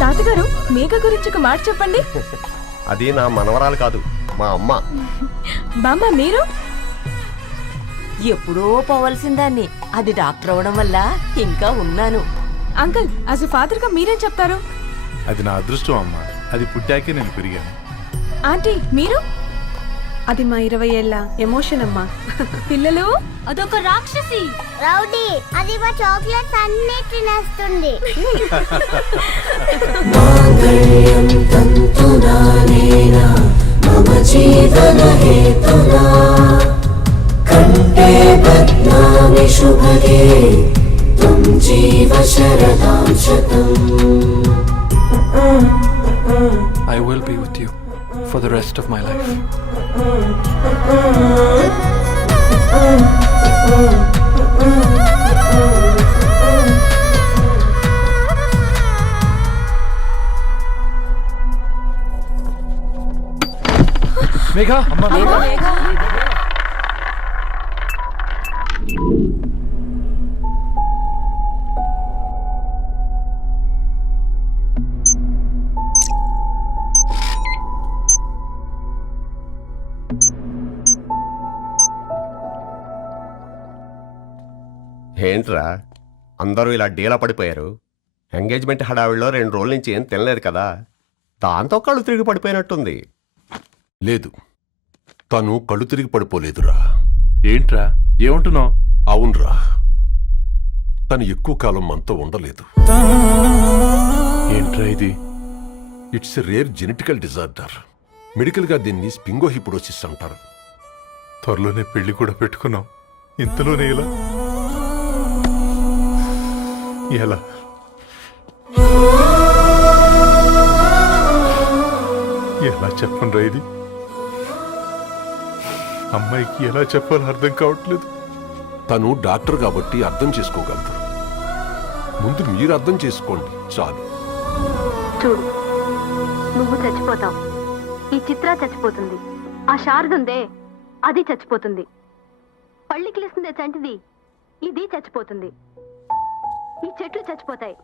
తాతగారు మేఘ గురించి ఒక మాట చెప్పండి. అది నా మనవరాలు కాదు, మా అమ్మ. బామ్మ మీరు? ఎప్పుడో పోవలసిందాన్ని, అది డాక్టర్ అవడం వల్ల ఇంకా ఉన్నాను. అంకుల్, యాజ్ ఎ ఫాదర్ గా మీరేం చెప్తారు? అది నా అదృష్టం అమ్మా, అది పుట్టాకే నేను పెరిగాను. ఆంటీ మీరు? అది మా 20 ఏళ్ళ ఎమోషన్ అమ్మా. పిల్లలు, అదొక రాక్షసి రౌడీ, అది మా చాక్లెట్స్ అన్ని తినేస్తుంది. కంటే బద్నామి శుభగే తుం జీవ శరదాం శతం. I will be with you for the rest of my life. Megha, amma Megha. ఏంట్రా అందరూ ఇలా డీలా పడిపోయారు? ఎంగేజ్మెంట్ హడావిడిలో 2 రోజుల నుంచి ఏం తినలేదు కదా, దాంతో కళ్ళు తిరిగి పడిపోయినట్టుంది. లేదు, తను కళ్ళు తిరిగి పడిపోలేదురా. ఏంట్రా ఏమంటున్నావు? అవునరా, తను ఎక్కువ కాలం మనతో ఉండలేదు. ఏంట్రా ఇది? It's a rare genetical disorder. మెడికల్గా దీన్ని స్పింగోహిపోడోసిస్ అంటారు. త్వరలోనే పెళ్లి కూడా పెట్టుకున్నాం, ఇంతలోనే ఇలా ఎలా? ఎలా చెప్పండి ఇది? అమ్మాయికి ఎలా చెప్పాలో అర్థం కావట్లేదు. తను డాక్టర్ కాబట్టి అర్థం చేసుకోగలదు. ముందు మీరు అర్థం చేసుకోండి చాలు. చూడు, నువ్వు చచ్చిపోతావు, ఈ చిత్ర చచ్చిపోతుంది, ఆ శారదుందే అది చచ్చిపోతుంది, పళ్ళికిలిస్తుందే చంటిది ఇది చచ్చిపోతుంది, ఈ చెట్లు చచ్చిపోతాయి,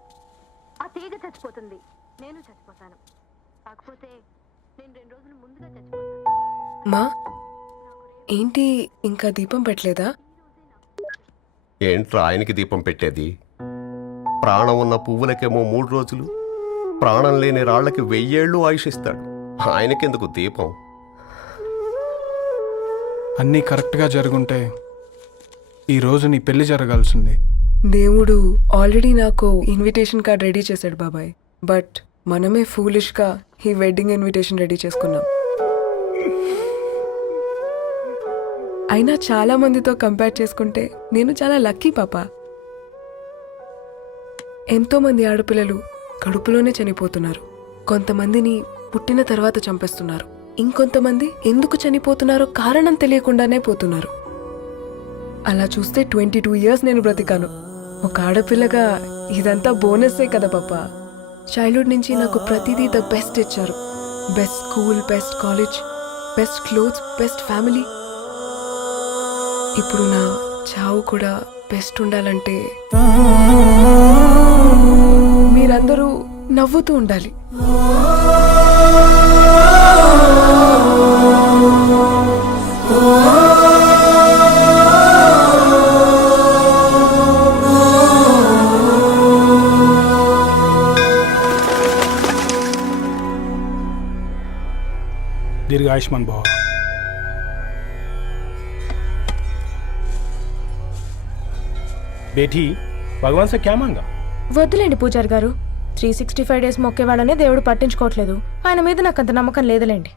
ఆ తీగ చచ్చిపోతుంది, నేను చచ్చిపోతాను. కాకపోతే నేను 2 రోజులు ముందుగా చచ్చిపోతాను. మా ఏంటి ఇంకా దీపం పెట్టలేదా? ఏంట్రా ఆయనకి దీపం పెట్టేది? ప్రాణం ఉన్న పువ్వులకేమో 3 రోజులు, ప్రాణం లేని రాళ్లకి 1000 ఏళ్ళు ఆయుషిస్తాడు. ఆయనకెందుకు దీపం? అన్నీ కరెక్ట్గా జరుగుంటే ఈరోజు నీ పెళ్లి జరగాల్సింది. దేవుడు ఆల్రెడీ నాకు ఇన్విటేషన్ కార్డ్ రెడీ చేశాడు బాబాయ్. బట్ మనమే ఫూలిష్గా ఈ వెడ్డింగ్ ఇన్విటేషన్ రెడీ చేసుకున్నాం. అయినా చాలా మందితో కంపేర్ చేసుకుంటే నేను చాలా లక్కీ పాపా. ఎంతో మంది ఆడపిల్లలు కడుపులోనే చనిపోతున్నారు. కొంతమందిని పుట్టిన తర్వాత చంపేస్తున్నారు. ఇంకొంతమంది ఎందుకు చనిపోతున్నారో కారణం తెలియకుండానే పోతున్నారు. అలా చూస్తే 22 ఇయర్స్ నేను బ్రతికాను. ఒక ఆడపిల్లగా ఇదంతా బోనస్సే కదా పాపా. చైల్డ్హుడ్ నుంచి నాకు ప్రతిదీ ద బెస్ట్ ఇచ్చారు. Best school, best college, best clothes, best family. ఇప్పుడు నా చావు కూడా బెస్ట్ ఉండాలంటే మీరందరూ నవ్వుతూ ఉండాలి. दीर्घ आयुष्मान भव. बेटी भगवान से क्या मांगा? వద్దులేండి పూజారి గారు, 365 డేస్ మొక్కేవాళ్ళనే దేవుడు పట్టించుకోవట్లేదు. ఆయన మీద నాకు అంత నమ్మకం లేదులేండి.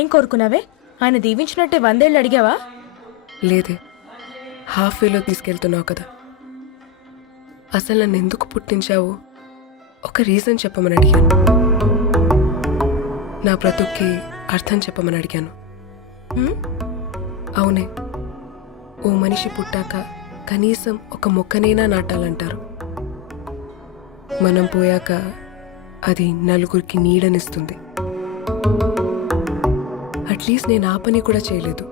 ఏం కోరుకున్నావే? ఆయన దీవించినట్టే 100 ఏళ్ళు అడిగావా? లేదే, హాఫ్ వేలో తీసుకెళ్తున్నావు కదా. అసలు నన్ను ఎందుకు పుట్టించావు ఒక రీజన్ చెప్పమని అడిగాను. నా బ్రతుక్కి అర్థం చెప్పమని అడిగాను. అవునే, ఓ మనిషి పుట్టాక కనీసం ఒక మొక్కనైనా నాటాలంటారు. మనం పోయాక అది నలుగురికి నీడనిస్తుంది. అట్లీస్ట్ నేను ఆ పని కూడా చేయలేదు.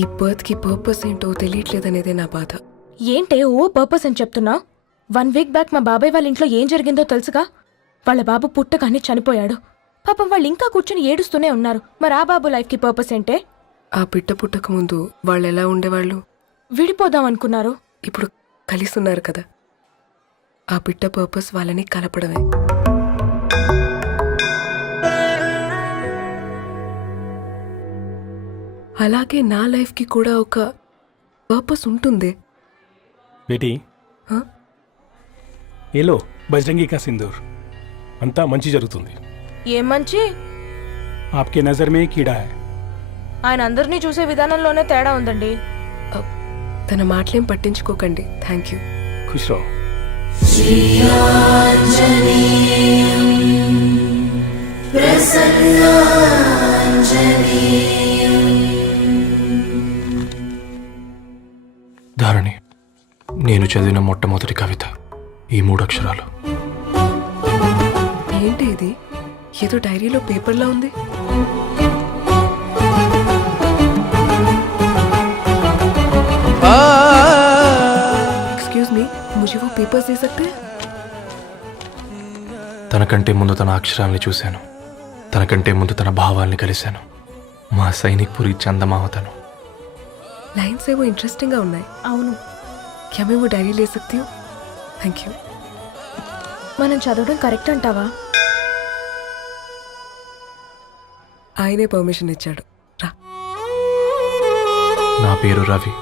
ఈ బర్త్కి పర్పస్ ఏంటో తెలియట్లేదనేదే నా బాధ. ఏంటే ఓ పర్పస్ అని చెప్తున్నా? 1 వీక్ బ్యాక్ మా బాబాయ్ వాళ్ళ ఇంట్లో ఏం జరిగిందో తెలుసుగా? వాళ్ళ బాబు పుట్టగానే చనిపోయాడు. పాపం వాళ్ళు ఇంకా కూర్చొని ఏడుస్తూనే ఉన్నారు. మరి ఆ బాబు లైఫ్కి పర్పస్ ఏంటే? ఆ బిడ్డ పుట్టక ముందు వాళ్ళు ఎలా ఉండేవాళ్ళు? విడిపోదాం అనుకున్నారు. ఇప్పుడు కలిసి ఉన్నారు కదా. ఆ బిడ్డ పర్పస్ వాళ్ళని కలపడమే. అలాగే నా లైఫ్కి కూడా ఒక పర్పస్ ఉంటుంది. बेटी हाँ? ये लो बजरंगी का सिंदूर. अंता मंची जరుగుతుంది. ఏం మంచి? आपके नजर में कीड़ा है. ఆయన అందరినీ చూసే విధానంలోనే తేడా ఉందండి. తన మాటలేం పట్టించుకోకండి. Thank you. खुश रहो. ధారణి, నేను చదివిన మొట్టమొదటి కవిత ఈ 3 అక్షరాలు. ఏంటి ఇది? ఏదో డైరీలో పేపర్లా ఉంది. एक्सक्यूज मी, मुझे वो पेपर्स दे सकते हैं? తనకంటే ముందు తన అక్షరాల్ని చూశాను. తనకంటే ముందు తన భావాల్ని కలిశాను. మా సైనిక్ పురి చందమామ తను. लाइन्स है वो इंटरेस्टिंग గా ఉన్నాయి. అవును, क्या मैं वो डायरी ले सकती हूँ? Thank you. మనం చదవడం కరెక్ట్ అంటావా? ఆయనే పర్మిషన్ ఇచ్చాడు. రా. నా పేరు రవి.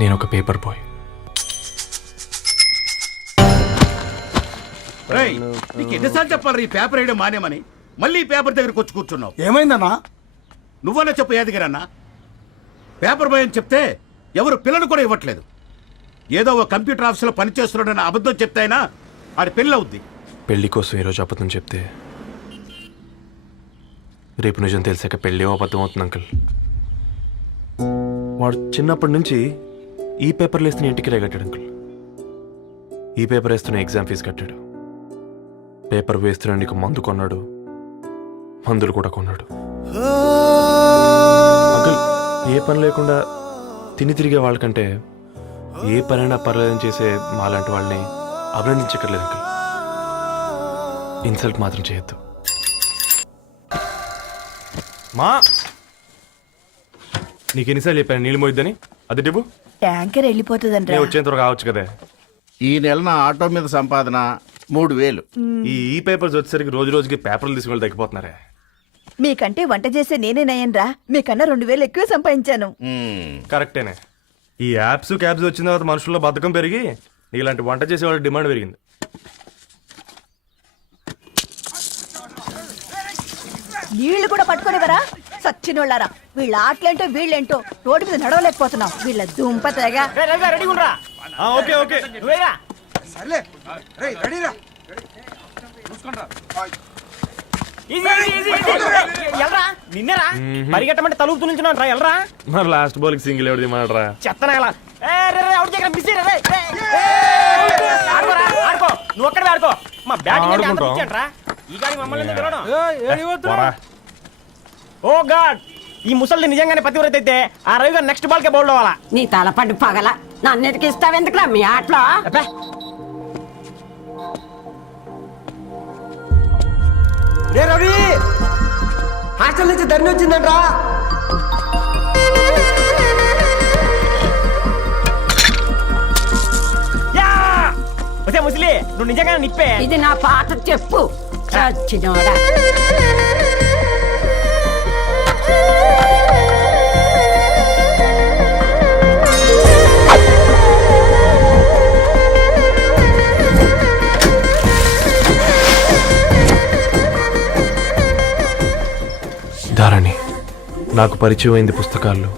నేను ఒక పేపర్ బాయ్. నీకు ఎన్నిసార్లు చెప్పాలి ఈ పేపర్ వేయడం మానేమని? మళ్ళీ ఈ పేపర్ దగ్గరకు వచ్చి కూర్చున్నావు. ఏమైందన్నా? నువ్వన్నా చెప్పు యాదగిరన్నా. పేపర్ బాయ్ అని చెప్తే ఎవరు పిల్లలు కూడా ఇవ్వట్లేదు. ఏదో ఒక కంప్యూటర్ ఆఫీసులో పనిచేస్తున్నాడని అబద్ధం చెప్తే అయినా ఆడి పెళ్ళి అవుద్ది. పెళ్లి కోసం ఈరోజు అబద్ధం చెప్తే రేపు నిజం తెలిసాక పెళ్ళి అబద్ధం అవుతుంది అంకుల్. వాడు చిన్నప్పటి నుంచి ఈ పేపర్లు వేస్తున్న ఇంటికి కట్టాడు అంకుల్. ఈ పేపర్ వేస్తున్న ఎగ్జామ్ ఫీజు కట్టాడు. పేపర్ వేస్తున్న నీకు మందు కొన్నాడు. మందులు కూడా కొన్నాడు. అంకుల్, ఏ పని లేకుండా తిని తిరిగే వాళ్ళకంటే ఏ పనైనా పర్లేదని చేసే మాలాంటి వాళ్ళని అభినందించక్కర్లేదు అంకుల్. ఇన్సల్ట్ మాత్రం చేయొద్దు. మా నీకెన్నిసార్లు చెప్పాను నీళ్ళు మోయిద్దని? అది డిబు ట్యాంకర్ వెళ్ళిపోతుందండి. నేను వచ్చేంత త్వరగా కావచ్చు కదా. ఈ నెల నా ఆటో మీద సంపాదన 3000. ఈ పేపర్స్ వచ్చేసరికి రోజు రోజుకి పేపర్లు తీసుకుని తగ్గిపోతున్నారే. మీకంటే వంట చేసే నేనే నయ్యన్రా. మీకన్నా 2000 ఎక్కువ సంపాదించాను. కరెక్టేనే. ఈ యాప్స్ క్యాబ్స్ వచ్చిన తర్వాత మనుషుల్లో బద్ధకం పెరిగి ఇలాంటి వంట చేసే వాళ్ళ డిమాండ్ పెరిగింది. నీళ్లు కూడా పట్టుకునేవరా సచ్చినోళ్ళారా. వీళ్ళ ఆటలేంటో వీళ్ళేంటో రోడ్డు మీద నడవలేకపోతున్నాం. వీళ్ళ దుంప తెగ. ఓకే ఓకే నిన్నరా పరిగెట్టమంటే తలుపుతూ నుంచున్నాను రా. ఎల్రా మరి లాస్ట్ బాల్ కి సింగిల్ ఎవరిది మాడరా? చెత్తనా ఎలా ఇదిగో మా బ్యాటింగ్ అంటే అంత పిచ్చేంట్రా? ఈ గాడి మమ్మల్ని ఎందుకు పిలవడం? ఓ గాడ్, ఈ ముసలిది నిజంగానే పతివ్రత అయితే ఆ రవి గారు నెక్స్ట్ బాల్ కే బౌల్డ్ అవ్వాలా. నీ తలపండు పగల నన్ను ఎదికిస్తావెందుకురా మీ ఆటలో? అబ్బే, రే రవి, హాస్టల్ నుంచి ధరణి వచ్చిందంట్రా. యా! ఒసే ముసలి, నువ్వు నిజంగానే నిప్పే. ఇది నా పాత చెప్పు చచ్చినోడా. ధారణి, నాకు పరిచయం అయింది పుస్తకాల్లో,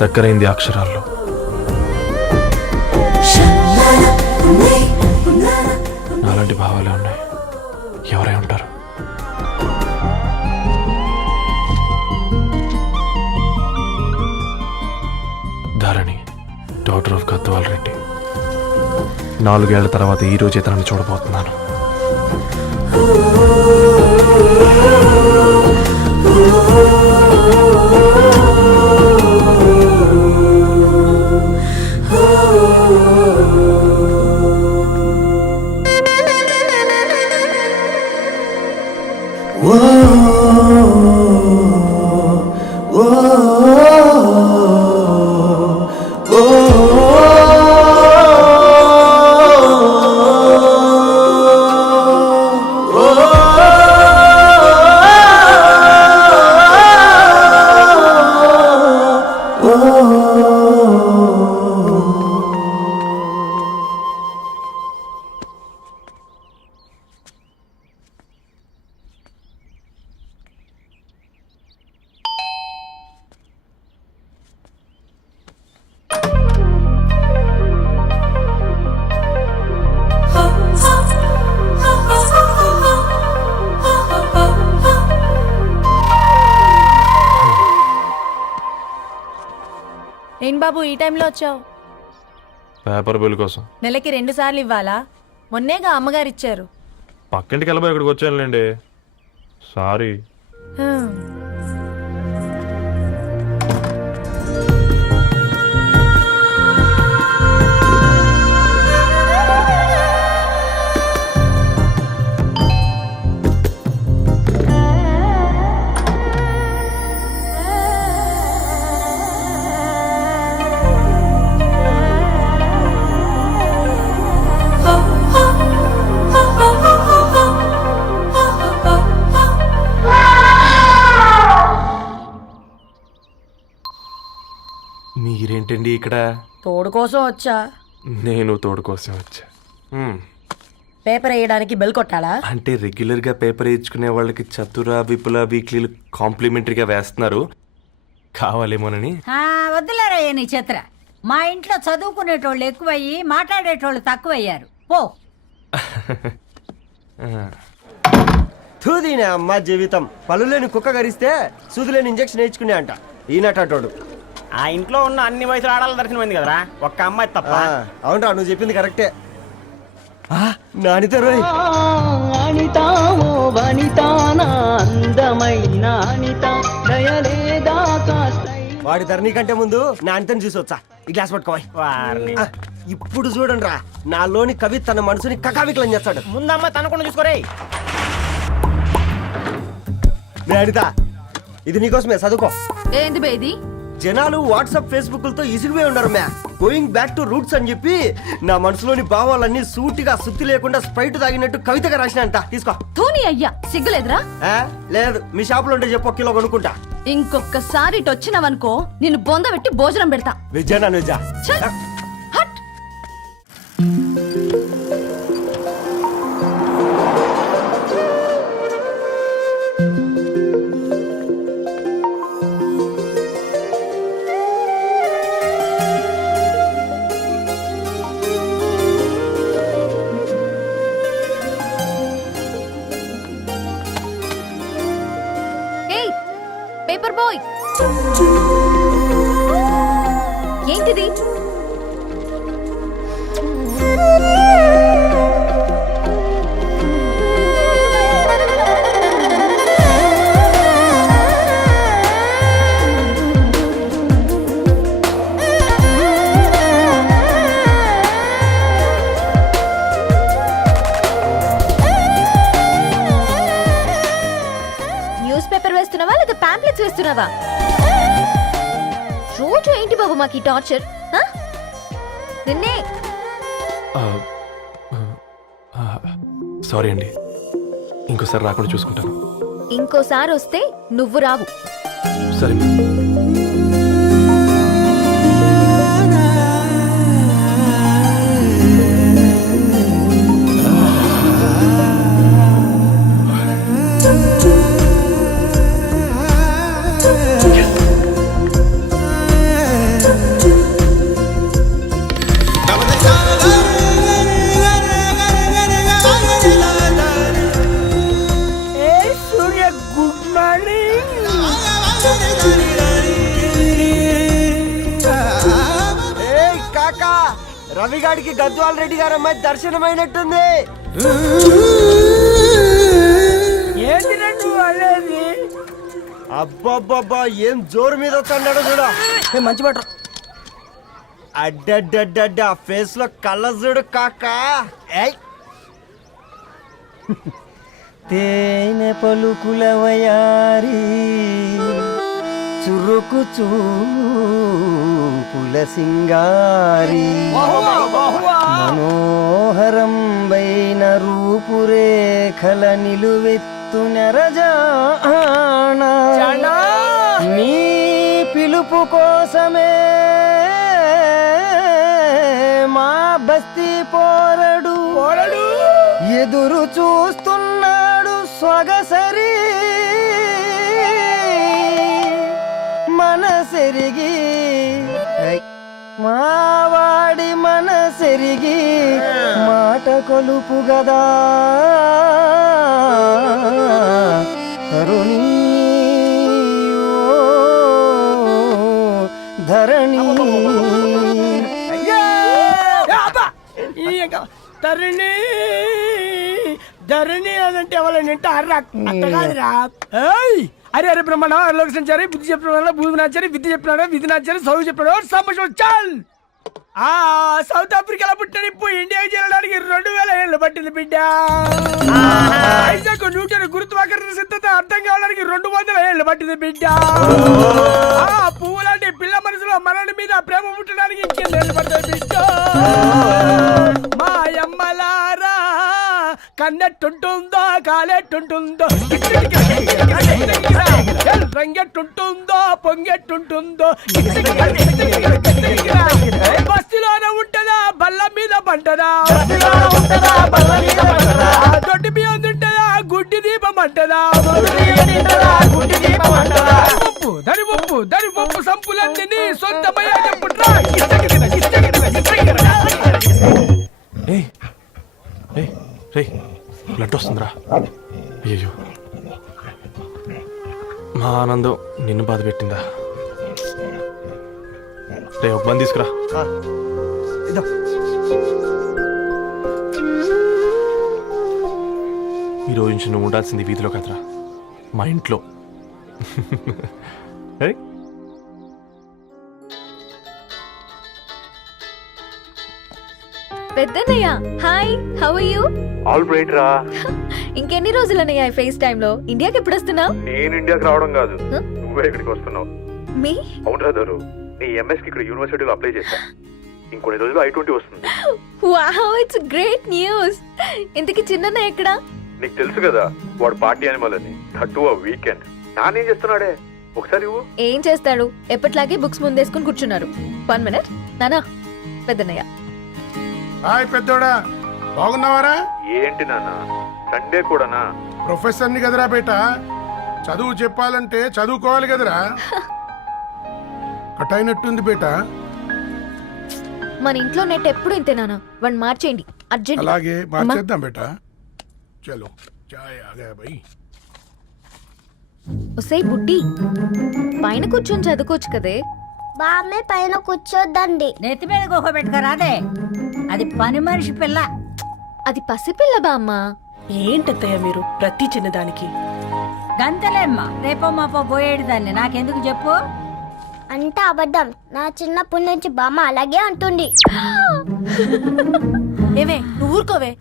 దగ్గరైంది అక్షరాల్లో. నాలాంటి భావాలే ఉన్నాయి. ఎవరై ఉంటారు? Dharani, doctor of Gadwal Reddy. 4 ఏళ్ల తర్వాత ఈ రోజు ఇతరాన్ని చూడబోతున్నాను. ఏం బాబు ఈ టైంలో వచ్చావు? పేపర్ బిల్ కోసం. నెలకి 2 సార్లు ఇవ్వాలా? మొన్నేగా అమ్మగారు ఇచ్చారు. పక్కింటికి వెళ్ళబోయి ఇక్కడికి వచ్చానులేండి. సారీ. మీరేంటండి ఇక్కడ? తోడు కోసం వచ్చా. నేను తోడు కోసం వచ్చా. పేపర్ వేయడానికి బెల్ కొట్టాలా? అంటే రెగ్యులర్గా పేపర్ వేయించుకునే వాళ్ళకి చతుర విపుల వీక్లీలు కాంప్లిమెంటరీగా వేస్తున్నారు, కావాలేమోనని. వద్దులేరయ్య నీ చిత్ర. మా ఇంట్లో చదువుకునేటోళ్ళు ఎక్కువయ్యి మాట్లాడేటోళ్ళు తక్కువయ్యారు. పో. తూదీనే అమ్మ జీవితం. పలులేని కుక్క గరిస్తే సూదులేని ఇంజక్షన్ వేయించుకునే అంట ఈనటోడు. ఆ ఇంట్లో ఉన్న అన్ని వయసులో ఆడాలి దర్శనమైంది కదరా, ఒక్క అమ్మాయి తప్ప. అవునరా, నువ్వు చెప్పింది కరెక్టే. నానితో రోయ్. వాడి ధరణి కంటే ముందు నా అంతని చూసి వచ్చా. ఈ గ్లాస్ పట్టుకోవాలి. ఇప్పుడు చూడండి రా, నాలోని కవి తన మనసుని కకావికలం చేస్తాడు. ముందమ్మ తనకుండా చూసుకోరే. అనిత, ఇది నీకోసమే, చదువుకో. ఏంది బేది? జనాలు వాట్సాప్ ఫేస్బుక్లతో ఇసిగిపోయి ఉండరు మ్యా. గోయింగ్ బ్యాక్ టు రూట్స్ అని చెప్పి నా మనసులోని భావాలన్నీ సూటిగా సుత్తి లేకుండా స్ప్రైట్ తాగినట్టు కవితగా రాసిన అంట. తీసుకో. ధోని అయ్యా, సిగ్గులేదురా? లేదు, మీ షాప్ లో ఉంటే చెప్పు, 1 కిలో కొనుక్కుంటా. ఇంకొకసారి ఇటు వచ్చినావనుకో నిన్ను బొంద పెట్టి భోజనం పెడతా. వెజ్జా నాన్ వెజ్జా? పేపర్ బాయ్, ఏంటిది? చేస్తున్నావా? రోజు ఏంటి బాబు మాకు ఈ టార్చర్? నిన్నే సారీ అండి, ఇంకోసారి రాకుండా చూసుకుంటాను. ఇంకోసారి వస్తే నువ్వు రావు. సరే సూర్య గుడ్ మార్నింగ్. కాకా రవిగాడికి గద్వాల్ రెడ్డి గారు అమ్మాయి దర్శనమైనట్టుంది. ఏంటి నువ్వు అనేది? అబ్బబ్బబ్బా ఏం జోరు మీద వస్తున్నాడో చూడ. మంచి మాట. అడ్డడ్డడ్డ ఫేస్ లో కళ్ళ చూడు కాకా. తేనె పలుకుల వయారి చురుకు చూపుల సింగారి మనోహరం వైన రూపురేఖల నిలువెత్తు నెరజానా నీ పిలుపు కోసమే మా బస్తీ పోరడు ఎదురు చూస్తున్నాడు స్వగసరి మనసెరిగి మావాడి మనసెరిగి మాట కొలుపు గదా తరుణి ధరణి తరుణి ధరణి అదంటే ఎవరైనా అర్రా అట్ట కాదురా. అరే అరే బ్రహ్మణ లోక సంచారి బుద్ధి చెప్పిన భూమి నాచారి విద్య చెప్పినాడు విధి నాచారి చదువు చెప్పినాడు సంభాషణ చాల్. సౌత్ ఆఫ్రికాలో పుట్టిన ఇప్పుడు ఇండియాకి చేరడానికి 2000 ఏళ్ళు పట్టింది బిడ్డ. ఐజాక్ న్యూటన్ గురుత్వాకర్షణ సిద్ధత అర్థం కావడానికి 200 ఏళ్ళు పట్టింది బిడ్డ. పువ్వులాంటి పిల్ల మనసులో మనని మీద ప్రేమ పుట్టడానికి ఇంకేళ్ళు పడుతుంది బిడ్డ. మా అమ్మలారా కన్నెట్టుంటుందో కాలెట్టుంటుందో రంగెట్టుంటుందో పొంగెట్టుంటుందో బస్తిలోనే ఉంటదా బల్ల మీద పంటదా దొడ్డి బియ్యం తింటదా గుడ్డి దీపం అంటదా దరి పప్పు సంపులన్నీ సొంతమయ్యా చెప్పుట్రా. బ్లడ్ వస్తుందిరా. అయ్యో మా ఆనందం నిన్ను బాధ పెట్టిందా? రే ఒక బంద్ తీసుకురా. ఈరోజు నుంచి నువ్వు ఉండాల్సింది వీధిలో కదరా, మా ఇంట్లో. పెద్దన్నయ్య hi, how are you? All right రా. ఇంకెన్ని రోజులన్నయ్య ఫేస్ టైమ్ లో? ఇండియాకి ఎప్పుడు వస్తున్నావు? నేను ఇండియాకి రావడం కాదు, నువ్వే ఇక్కడికి వస్తున్నావు. మీ అవునరా దొరు, నీ ఎంఎస్ కి ఇక్కడ యూనివర్సిటీలో అప్లై చేశా. ఇంకొన్ని రోజులు I-20 వస్తుంది. Wow, it's great news. ఇంతకీ చిన్నన్నయ్య ఎక్కడా? నీకు తెలుసు కదా వాడు పార్టీ అనిమల్ అని, థర్టూ వీకెండ్. నానేం చేస్తున్నాడే ఒకసారి ఇవ్వు. ఏం చేస్తాడు, ఎప్పట్లాగే బుక్స్ ముందేసుకుని కూర్చున్నారు. 1 మినిట్ నానా. పెద్దన్నయ్య హాయ్ పెద్దోడా, బాగున్నావారా? ఏంటి నాన్న సండే కూడానా? ప్రొఫెసర్ని కదరా బేట, చదువు చెప్పాలంటే చదువుకోవాలి కదరా. కట్ అయినట్టుంది బేట. మన ఇంట్లో నెట్ ఎప్పుడు ఇంతే నాన్న, వన్ మార్చేయండి అర్జెంట్. అలాగే మార్చేద్దాం బేట. చలో చాయ్ ఆగా భయ్. ఒసేయ్ బుడ్డి, పైన కూర్చొని చదువుకోవచ్చు కదే. బామ్మే పైన కూర్చోద్దండి. నెత్తి మీద గుహ పెట్టుకోరాదే, అది పని మనిషి పిల్ల. అది పసిపిల్ల బామ్మ. ఏంటత్తయ్య మీరు ప్రతి చిన్నదానికి? గంతలేమ్మా, రేపో మాపో పోయేడు దాన్ని నాకెందుకు చెప్పు. అంటే అబద్ధం, నా చిన్నప్పటి నుంచి బామ్మ అలాగే అంటుంది. ఏమే నువ్వు ఊరుకోవే.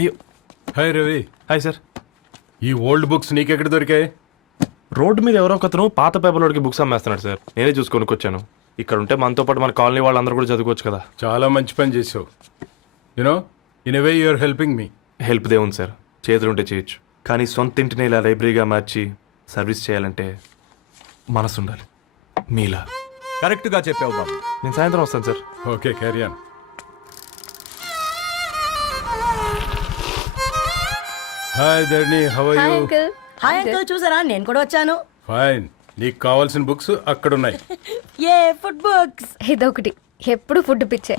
అయ్యో. హాయ్ రవి. Hi sir. ఈ ఓల్డ్ బుక్స్ నీకెక్కడ దొరికాయి? రోడ్డు మీద ఎవరో ఒకతను పాత పేపర్లోకి బుక్స్ అమ్మేస్తున్నాడు సార్. నేనే చూసి కొనుక్కొచ్చాను. ఇక్కడ ఉంటే మనతో పాటు మన కాలనీ వాళ్ళందరూ కూడా చదువుకోవచ్చు కదా. చాలా మంచి పని చేసావు. You know in a way you are helping me. Help దేవుంది సార్, చేతులుంటే చేయొచ్చు. కానీ సొంత ఇంటిని ఇలా లైబ్రరీగా మార్చి సర్వీస్ చేయాలంటే మనసు ఉండాలి. మీలా. కరెక్ట్గా చెప్పావు బాబు. నేను సాయంత్రం వస్తాను sir. Okay, carry on. Hi Dharani, how are hi you? Uncle. Hi uncle, చూసారా నేను కూడా వచ్చాను. ఫైన్. నీకు కావాల్సిన బుక్స్ అక్కడ ఉన్నాయి. ఏ ఫుడ్ బుక్స్? ఇదొకటి, ఎప్పుడు ఫుడ్ పిచ్చే.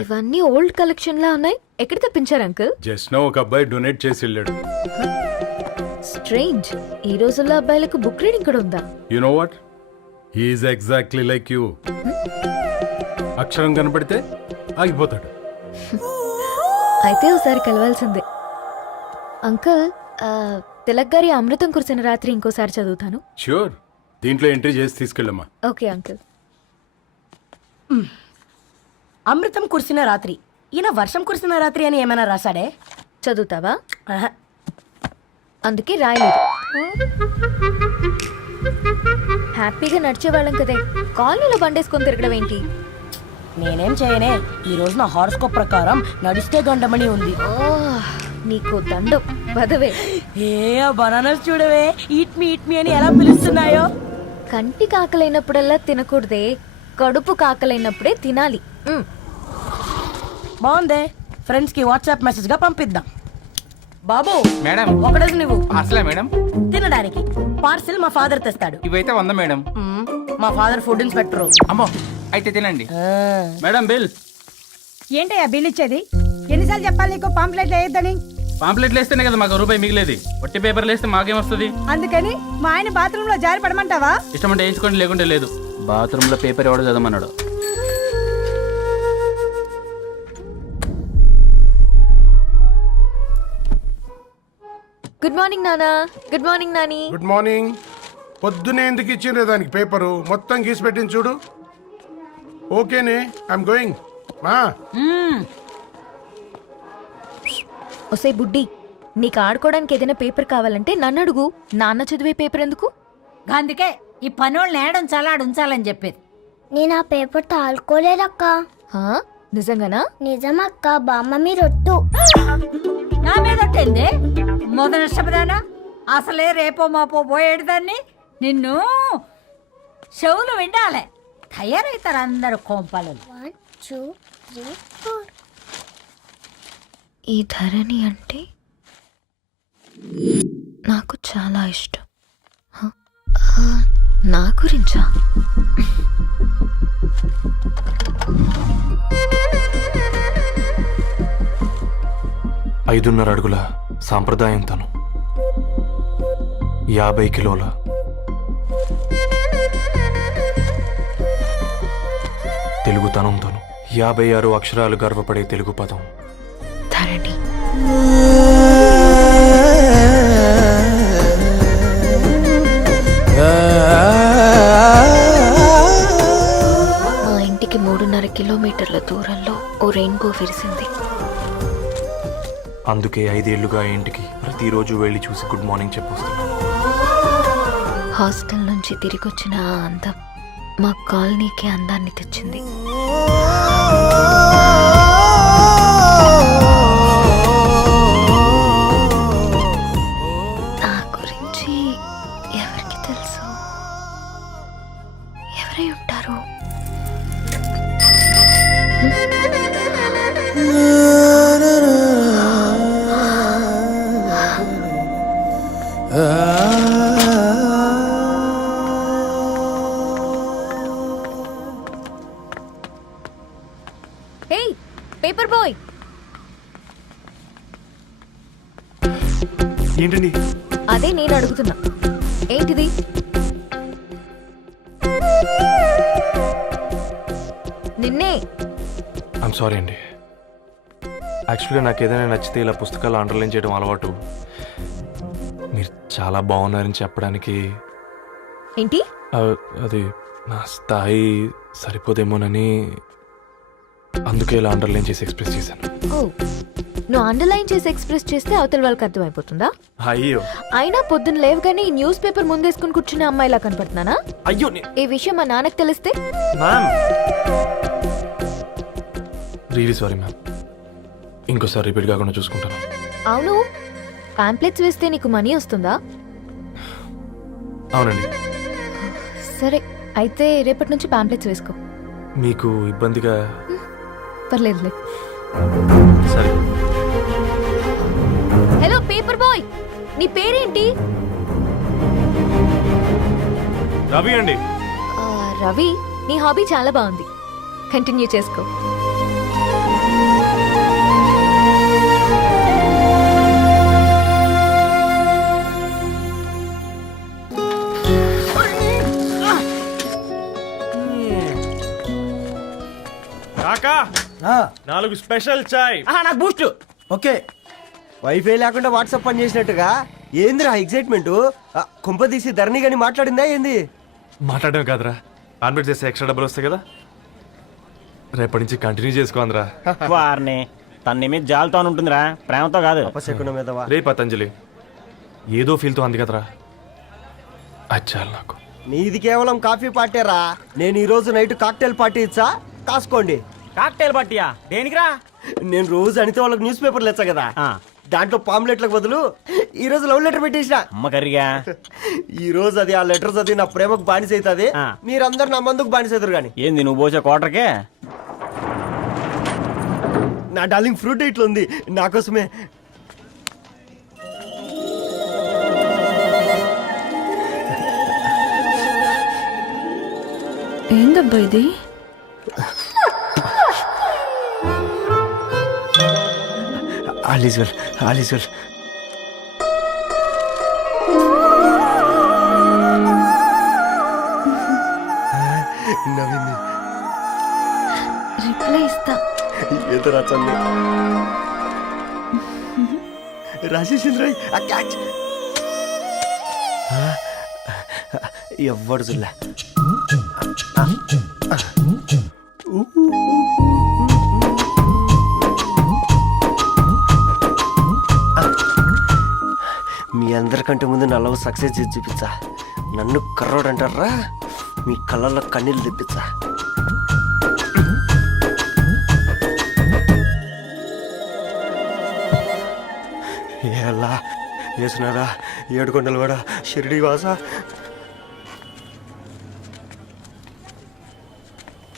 ఇవన్నీ ఓల్డ్ కలెక్షన్ లా ఉన్నాయి. ఎక్కడ తెప్పించారు అంకుల్? జస్ట్ నో ఒక అబ్బాయి డొనేట్ చేసి వెళ్ళాడు. స్ట్రేంజ్, ఈ రోజుల్లో అబ్బాయిలకు బుక్ రీడింగ్ కూడా ఉందా? You know what, he's exactly like you. అక్షరం కనపడితే ఆగిపోతాడు. అయితే ఒకసారి కలవాల్సిందే. అంకుల్, తిలక్ గారి అమృతం కురిసిన రాత్రి ఇంకోసారి చదువుతాను. ష్యూర్, దీంట్లో ఎంట్రీ చేసి తీసుకెళ్ళమ్మా. Okay uncle. అమృతం కురిసిన రాత్రి. ఈయన వర్షం కురిసిన రాత్రి అని ఏమైనా రాశాడే? చదువుతావా? ఆహా. అందుకే రాయలేదు. హ్యాపీగా నడిచేవాళ్ళం కదే, కాలనీలో బండేసుకొని తిరగడం ఏంటి? నేనేం చేయనే, ఈ రోజు నా హారోస్కోప్ ప్రకారం నడిస్తే గండమణి ఉంది. నీకు దండం పదవే. ఏ బనానాస్ చూడవే, ఈట్ మీ అని ఎలా పిలుస్తున్నాయో. కంటి కాకలైనప్పుడల్లా తినకూడదే, కడుపు కాకలైనప్పుడే తినాలి. బాగుందే, ఫ్రెండ్స్ కి వాట్సాప్ మెసేజ్ గా పంపిద్దాం. బాబు మేడం, ఒకడేసి నువ్వు అసలే మేడం తినడానికి పార్సిల్ మా ఫాదర్ తెస్తాడు. ఇవైతే 100 మేడం. మా ఫాదర్ ఫుడ్ ఇన్స్పెక్టర్. అమ్మో, అయితే తినండి మేడం. బిల్ ఏంటయ్యా బిల్ ఇచ్చేది? ఎన్నిసార్లు చెప్పాలి నీకు పాంప్లెట్ వేయొద్దని? పాంప్లెట్లు వేస్తేనే కదా మాకు రూపాయి మిగిలేది. ఒట్టి పేపర్లు వేస్తే మాకేమొస్తుంది? అందుకని మా ఆయన బాత్రూమ్ లో జారి పడమంటావా? ఇష్టం అంటే వేయించుకోండి, లేకుంటే లేదు. బాత్రూమ్ లో పేపర్ ఎవడో చదవమన్నాడు. గుడ్ మార్నింగ్ నానా. Good morning Nani. Good morning. పొద్దునే ఎందుకు ఇచ్చిండ్రే దానికి పేపరు? మొత్తం గీసి పెట్టింది చూడు. ఓకేనే, ఐఎమ్ గోయింగ్. మా ఒసే బుడ్డి, నీకు ఆడుకోవడానికి ఏదైనా పేపర్ కావాలంటే నన్ను అడుగు. నాన్న చదివే పేపర్ ఎందుకు? అందుకే ఈ పనోళ్ళని ఏడుంచాలా ఉంచాలని చెప్పేది. నేను ఆ పేపర్ తాలుకోలేదక్క. హా? నిజంగానా? నిజమక్క, బామ్మ మీరొట్టు. నా మీద ఒట్టేంది? మొదటి నష్టపదానా? అసలే రేపో మాపో పోయేదాన్ని. నిన్ను చెవులు వినాలే, తయారవుతారు అందరు కోంపాలు. 1 2 3 4. ఈ ధరణి అంటే నాకు చాలా ఇష్టం. నా గురించా? ఐదున్నర అడుగుల సాంప్రదాయం తను, 50 కిలోల తెలుగుతనం తను, 56 అక్షరాలు గర్వపడే తెలుగు పదం ధరణి. మా ఇంటికి 3.5 కిలోమీటర్ల దూరంలో ఓ రెయిన్బో విరిసింది. అందుకే 5 ఏళ్లుగా ఇంటికి ప్రతిరోజు వెళ్ళి చూసి గుడ్ మార్నింగ్ చెప్పొస్తున్నాను. హాస్టల్ నుంచి తిరిగొచ్చిన ఆ అందం మా కాలనీకి అందాన్ని తెచ్చింది. నా గురించి ఎవరికి తెలుసు? ఎవరై ఉంటారు? హే పేపర్ బాయ్. ఏంటండి? అదే నేను అడుగుతున్నా, ఏంటిది? నిన్నే. ఐమ్ సారీ అండి. యాక్చువల్గా నాకు ఏదైనా నచ్చితే ఇలా పుస్తకాలు అండర్లైన్ చేయడం అలవాటు. మీరు చాలా బాగున్నారని చెప్పడానికి ఏంటి? అది నా స్థాయి సరిపోదేమోనని అందుకే ఇలా అండర్లైన్ చేసి ఎక్స్ప్రెస్ చేశాను. ఓ నువ్వు అండర్లైన్ చేసి ఎక్స్ప్రెస్ చేస్తే అవతల వాళ్ళకి అర్థమైపోతుందా? అయ్యో అయినా పొద్దున్న లేవగానే ఈ న్యూస్ పేపర్ ముందేసుకుని కూర్చునే అమ్మాయిలా కనపడుతున్నానా? అయ్యో ఈ విషయం మా నాన్నకి తెలిస్తే? మ్యామ్ రియలీ సారీ మ్యామ్, ఇంకోసారి రిపీట్ కాకుండా చూసుకుంటాను. అవును, పాంప్లెట్స్ వేస్తే నీకు మనీ వస్తుందా? అవునండి. సరే అయితే రేపటి నుంచి పాంప్లెట్స్ వేసుకో. మీకు ఇబ్బందిగా? పర్లేదులే. సరే. హలో పేపర్ బాయ్, నీ పేరేంటి? రవి అండి. రవి, నీ హాబీ చాలా బాగుంది, కంటిన్యూ చేసుకో. కాకా 4 స్పెషల్ చాయ్. నాకు బూస్ట్. ఓకే, వైఫై లేకుండా వాట్సాప్ పని చేసినట్టుగా ఏందిరా ఎగ్జైట్మెంట్? కుంప తీసి ధరణి గాని మాట్లాడిందా ఏంది? మాట్లాడడం కాదురా, కాన్వర్ట్ చేస్తే ఎక్స్ట్రా డబ్బులు వస్తాయి కదా, రేపటి నుంచి కంటిన్యూ చేసుకోందిరా. వారిని తన మీద జాలతో ఉంటుందిరా, ప్రేమతో కాదు. అపశకునం మీదవా? రే పతంజలి, ఏదో ఫీల్తో అంది కదరా, అచ్చాలి నాకు. నీది కేవలం కాఫీ పార్టీరా. నేను ఈ రోజు నైట్ కాక్టైల్ పార్టీ ఇచ్చా, కాసుకోండి. కాక్టైల్ పార్టీయా? దేనికిరా? నేను రోజు అనితే వాళ్ళకి న్యూస్ పేపర్లు ఇచ్చా కదా, దాంట్లో పాంప్లెట్లకు బదులు ఈ రోజు లవ్ లెటర్ పెట్టేసిన. అమ్మకరిగా ఈ రోజు అది ఆ లెటర్ చదివి నా ప్రేమకు బానిస అవుతుంది, మీరందరు నా మందుకు బానిస అవుతారు. కానీ ఏంది నువ్వు పోసే కోటర్కే? నా డార్లింగ్ ఫ్రూట్ ఇట్లా ఉంది నా కోసమే. ఏందబ్బా ఇది? All is well, all is well. నవ్వింది. రిప్లై ఇస్తా. ఏదో రాచండి రాజేసింద్ర క్యాచ్. ఎవ్వడు చూడలే. మీ అందరికంటే ముందు నా లవ్ సక్సెస్ చేసి చూపించా. నన్ను కర్రోడు అంటారా, మీ కళ్ళల్లో కన్నీళ్ళు తెప్పించా. ఎలా వేసినారా ఏడుకొండలు కూడా షిరిడి వాస.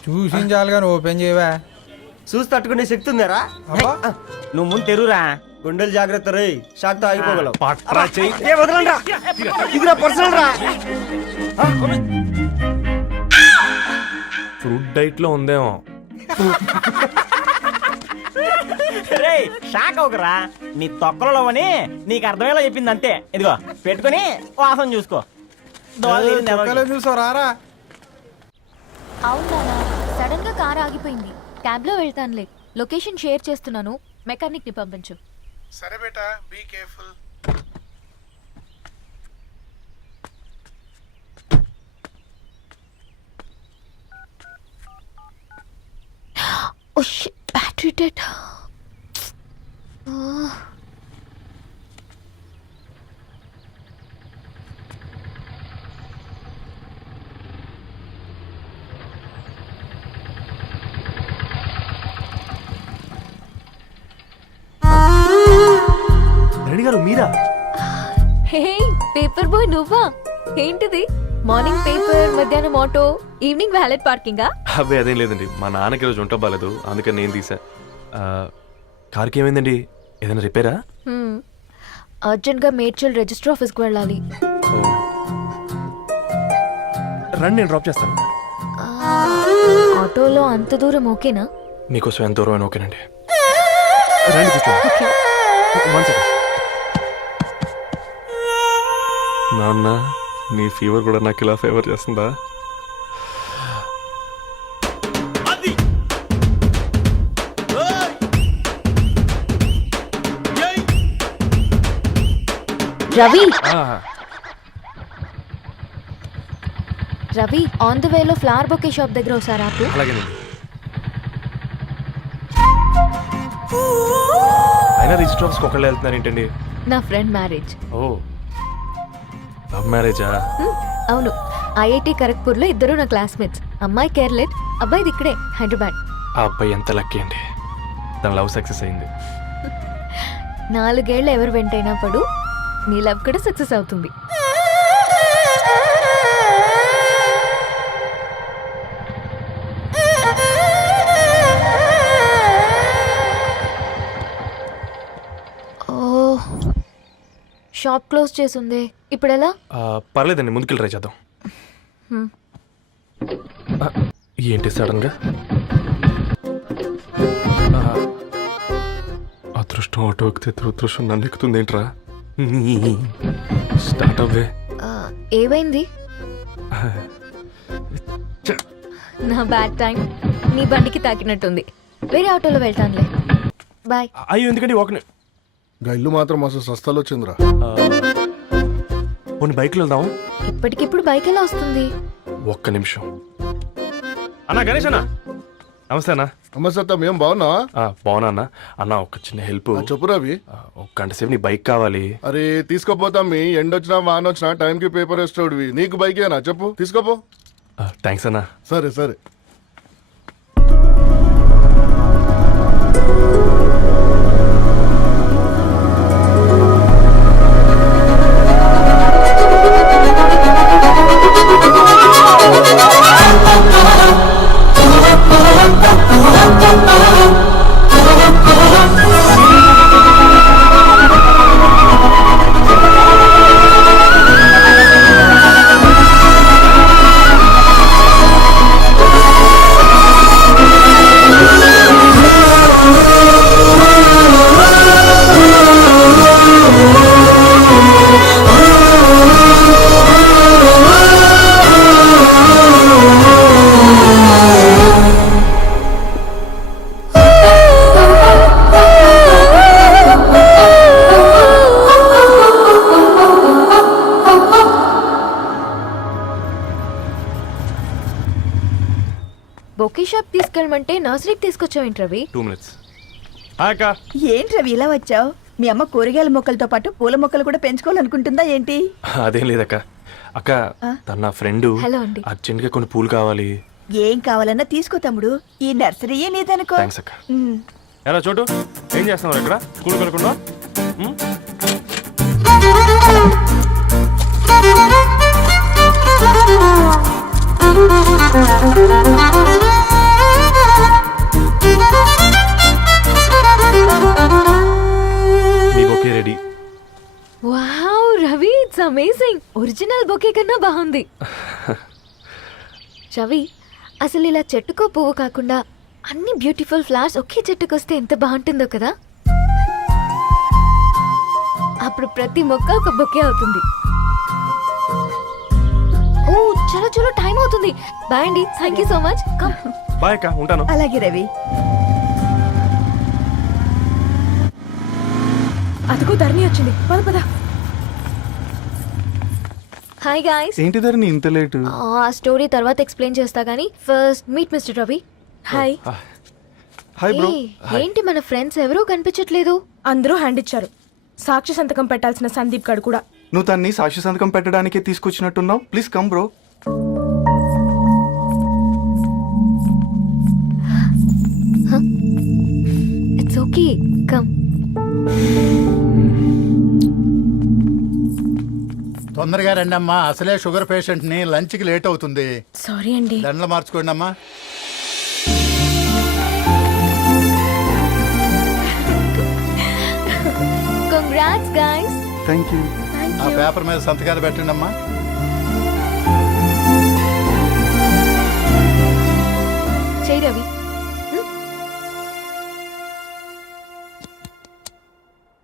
చూసించాలి కానీ ఓపెన్ చేయవా? చూసి తట్టుకునే శక్తి ఉందారా? నువ్వు ముందు తెరురా. గుండెలు జాగ్రత్త రే, షాక్తో ఆగిపోగలవు. పట్రా చెయ్యి. ఇది నా పర్సనల్ రా. ఫ్రూట్ డైట్ లో ఉందేమో. రే షాక్ అవకరా, నీ తొక్కలలో అని నీకు అర్థమయ్యేలా చెప్పింది అంతే. ఇదిగో పెట్టుకుని వాసన చూసుకో. చూసారా? అవునా, సడన్ గా కార్ ఆగిపోయింది. క్యాబ్ లో వెళ్తానులే. లొకేషన్ షేర్ చేస్తున్నాను, మెకానిక్ ని పంపించు. సరే బేటా, be careful. Oh shit, battery dead. Reddy గారు మీరా? హే పేపర్ బాయ్, నువ్వా? ఏంటిది? మార్నింగ్ పేపర్, మధ్యాహ్నం ఆటో, ఈవినింగ్ వ్యాలెట్ పార్కింగా? అబ్బే అదేం లేదండి, మా నాన్నకి రోజు ఉంట బాగాలేదు, అందుకని నేను తీసా. కార్కి ఏమైందండి? ఏదైనా రిపేరా? అర్జెంట్ గా మేడ్చల్ రిజిస్టర్ ఆఫీస్ కు వెళ్ళాలి. రండి, నేను డ్రాప్ చేస్తాను. ఆటోలో అంత దూరం ఓకేనా? మీకోసం ఎంత దూరం అయినా ఓకేనండి. రండి కూర్చోండి. One second. నాన్న, నీ ఫీవర్ కూడా నాకు ఇలా ఫేవర్ చేస్తుందా? రవి, రవి ఆన్ ద వేలో ఫ్లవర్ బొకే షాప్ దగ్గర ఒకసారి ఆపు. అలాగేనండి. అయినా రిజిస్టర్ ఆఫీస్కి ఒకళ్ళు వెళ్తున్నారు ఏంటండి? నా ఫ్రెండ్ మ్యారేజ్. ఓ లవ్ మ్యారేజా? అవును, ఐఐటి ఖరగ్పూర్లో ఇద్దరు నా క్లాస్మేట్స్. అమ్మాయి కేర్లెట్, అబ్బాయిది ఇక్కడే హైదరాబాద్. ఆ అబ్బాయి ఎంత లక్కీ అండి, తన లవ్ సక్సెస్ అయింది. 4 ఏళ్ళు ఎవరు వెంటైనా పడు, నీ లవ్ కూడా సక్సెస్ అవుతుంది. షాప్ క్లోజ్ చేసింది, ఇప్పుడు ఎలా? పర్లేదండి, ముందుకెళ్ళి ట్రై చేద్దాం. ఏంటి సడన్గా? అదృష్టం ఆటో ఎక్కితే దురదృష్టం నన్ను ఎక్కుతుంది ఏంట్రా? స్టార్ట్ అవ్వే. ఏమైంది? నా బ్యాడ్ టైం నీ బండికి తాకినట్టుంది. వేరే ఆటోలో వెళ్తానులే, బాయ్. అయ్యో ఎందుకండి ఒక ఇల్లు మాత్రం అసలు సస్తాలో వచ్చిందిరా. కొన్ని బైక్లో వెళ్దాం. ఇప్పటికిప్పుడు బైక్ ఎలా వస్తుంది? ఒక్క నిమిషం. అన్నా గణేష్ అన్న, నమస్తే అన్న. నమస్తే, ఏం బాగున్నావా? బాగున్నా అన్న. అన్న ఒక చిన్న హెల్ప్. చెప్పు రవి. ఒక గంట సేపు నీ బైక్ కావాలి. అరే తీసుకోపోతాం, మీ ఎండొచ్చినా వానొచ్చినా టైంకి పేపర్ వేస్తాడువి. నీకు బైకేనా చెప్పు, తీసుకోపో. థ్యాంక్స్ అన్న. సరే సరే. బొకే షాప్ తీసుకెళ్ళమంటే నర్సరీకి తీసుకొచ్చావేంటి రవి? 2 minutes. ఏంటి రవి ఇలా వచ్చావు? మీ అమ్మ కూరగాయల మొక్కలతో పాటు పూల మొక్కలు కూడా పెంచుకోవాలనుకుంటుందా ఏంటి? అదేం లేదక్క. అక్క తన నా ఫ్రెండ్, హలో అండి. అర్జెంట్ గా కొన్ని పూలు కావాలి. ఏం కావాలన్నా తీసుకో తమ్ముడు, ఈ నర్సరీయే నీదనుకో. థ్యాంక్స్ అక్క. ఎలా చోటు, ఏం చేస్తున్నావు ఇక్కడ? స్కూల్ కనుకున్నా? మీ bouquet ready. Wow Ravi, it's amazing. Original bouquet కన్నా బాగుంది. రవి, అసలు ఇలా చెట్టుకో పువ్వు కాకుండా అన్ని బ్యూటిఫుల్ ఫ్లవర్స్ ఒకే చెట్టుకు వస్తే ఎంత బాగుంటుందో కదా. అప్పుడు ప్రతి మొక్క ఒక బొకే అవుతుంది. ఓ చలో చలో, టైం అవుతుంది. బాయ్ అండి, thank you so much. Come. Bye అక్క, ఉంటాను. అలాగే రవి. అదిగో ధరణి వచ్చింది, పద పద. Hi guys. ఏంటి ధరణి ఇంత లేట్? ఆ స్టోరీ తర్వాత ఎక్స్ప్లెయిన్ చేస్తా గానీ first meet mister Ravi. Hi. Hi bro. ఏంటి మన ఫ్రెండ్స్ ఎవరూ కనిపించట్లేదు? అందరూ హ్యాండ్ ఇచ్చారు. సాక్షి సంతకం పెట్టాల్సిన సందీప్ గడు కూడా. నువ్వు తన్ని సాక్షి సంతకం పెట్టడానికే తీసుకొచ్చినట్టున్నావు. Please come bro. It's okay, come. తొందరగా రండి అమ్మా, అసలే షుగర్ పేషెంట్ ని, లంచ్ కి లేట్ అవుతుంది. సారీ అండి. దండలు మార్చుకోండి అమ్మా. Congrats guys. Thank you. ఆ పేపర్ మీద సంతకాలు పెట్టండి అమ్మా. చెయ్యి రవి.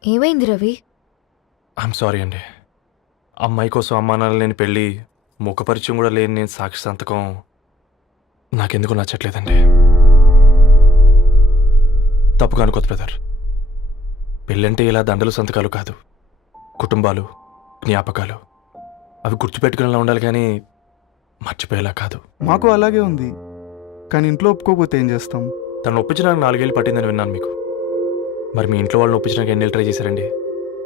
ఏమైంది రవి? ఐఎమ్ సారీ అండి. అమ్మాయి కోసం అమ్మా నాన్న లేని పెళ్ళి, ముఖ పరిచయం కూడా లేని నేను సాక్షి సంతకం నాకెందుకు నచ్చట్లేదండి. తప్పుగా అనుకోదు బ్రదర్. పెళ్ళంటే ఇలా దండలు సంతకాలు కాదు, కుటుంబాలు, జ్ఞాపకాలు. అవి గుర్తుపెట్టుకునేలా ఉండాలి కానీ మర్చిపోయేలా కాదు. మాకు అలాగే ఉంది, కానీ ఇంట్లో ఒప్పుకోకపోతే ఏం చేస్తాం? తను ఒప్పించడానికి 4 ఏళ్ళు పట్టిందని విన్నాను మీకు. మరి మీ ఇంట్లో వాళ్ళని ఒప్పించడానికి ఎన్ని నెలలు ట్రై చేశారండి?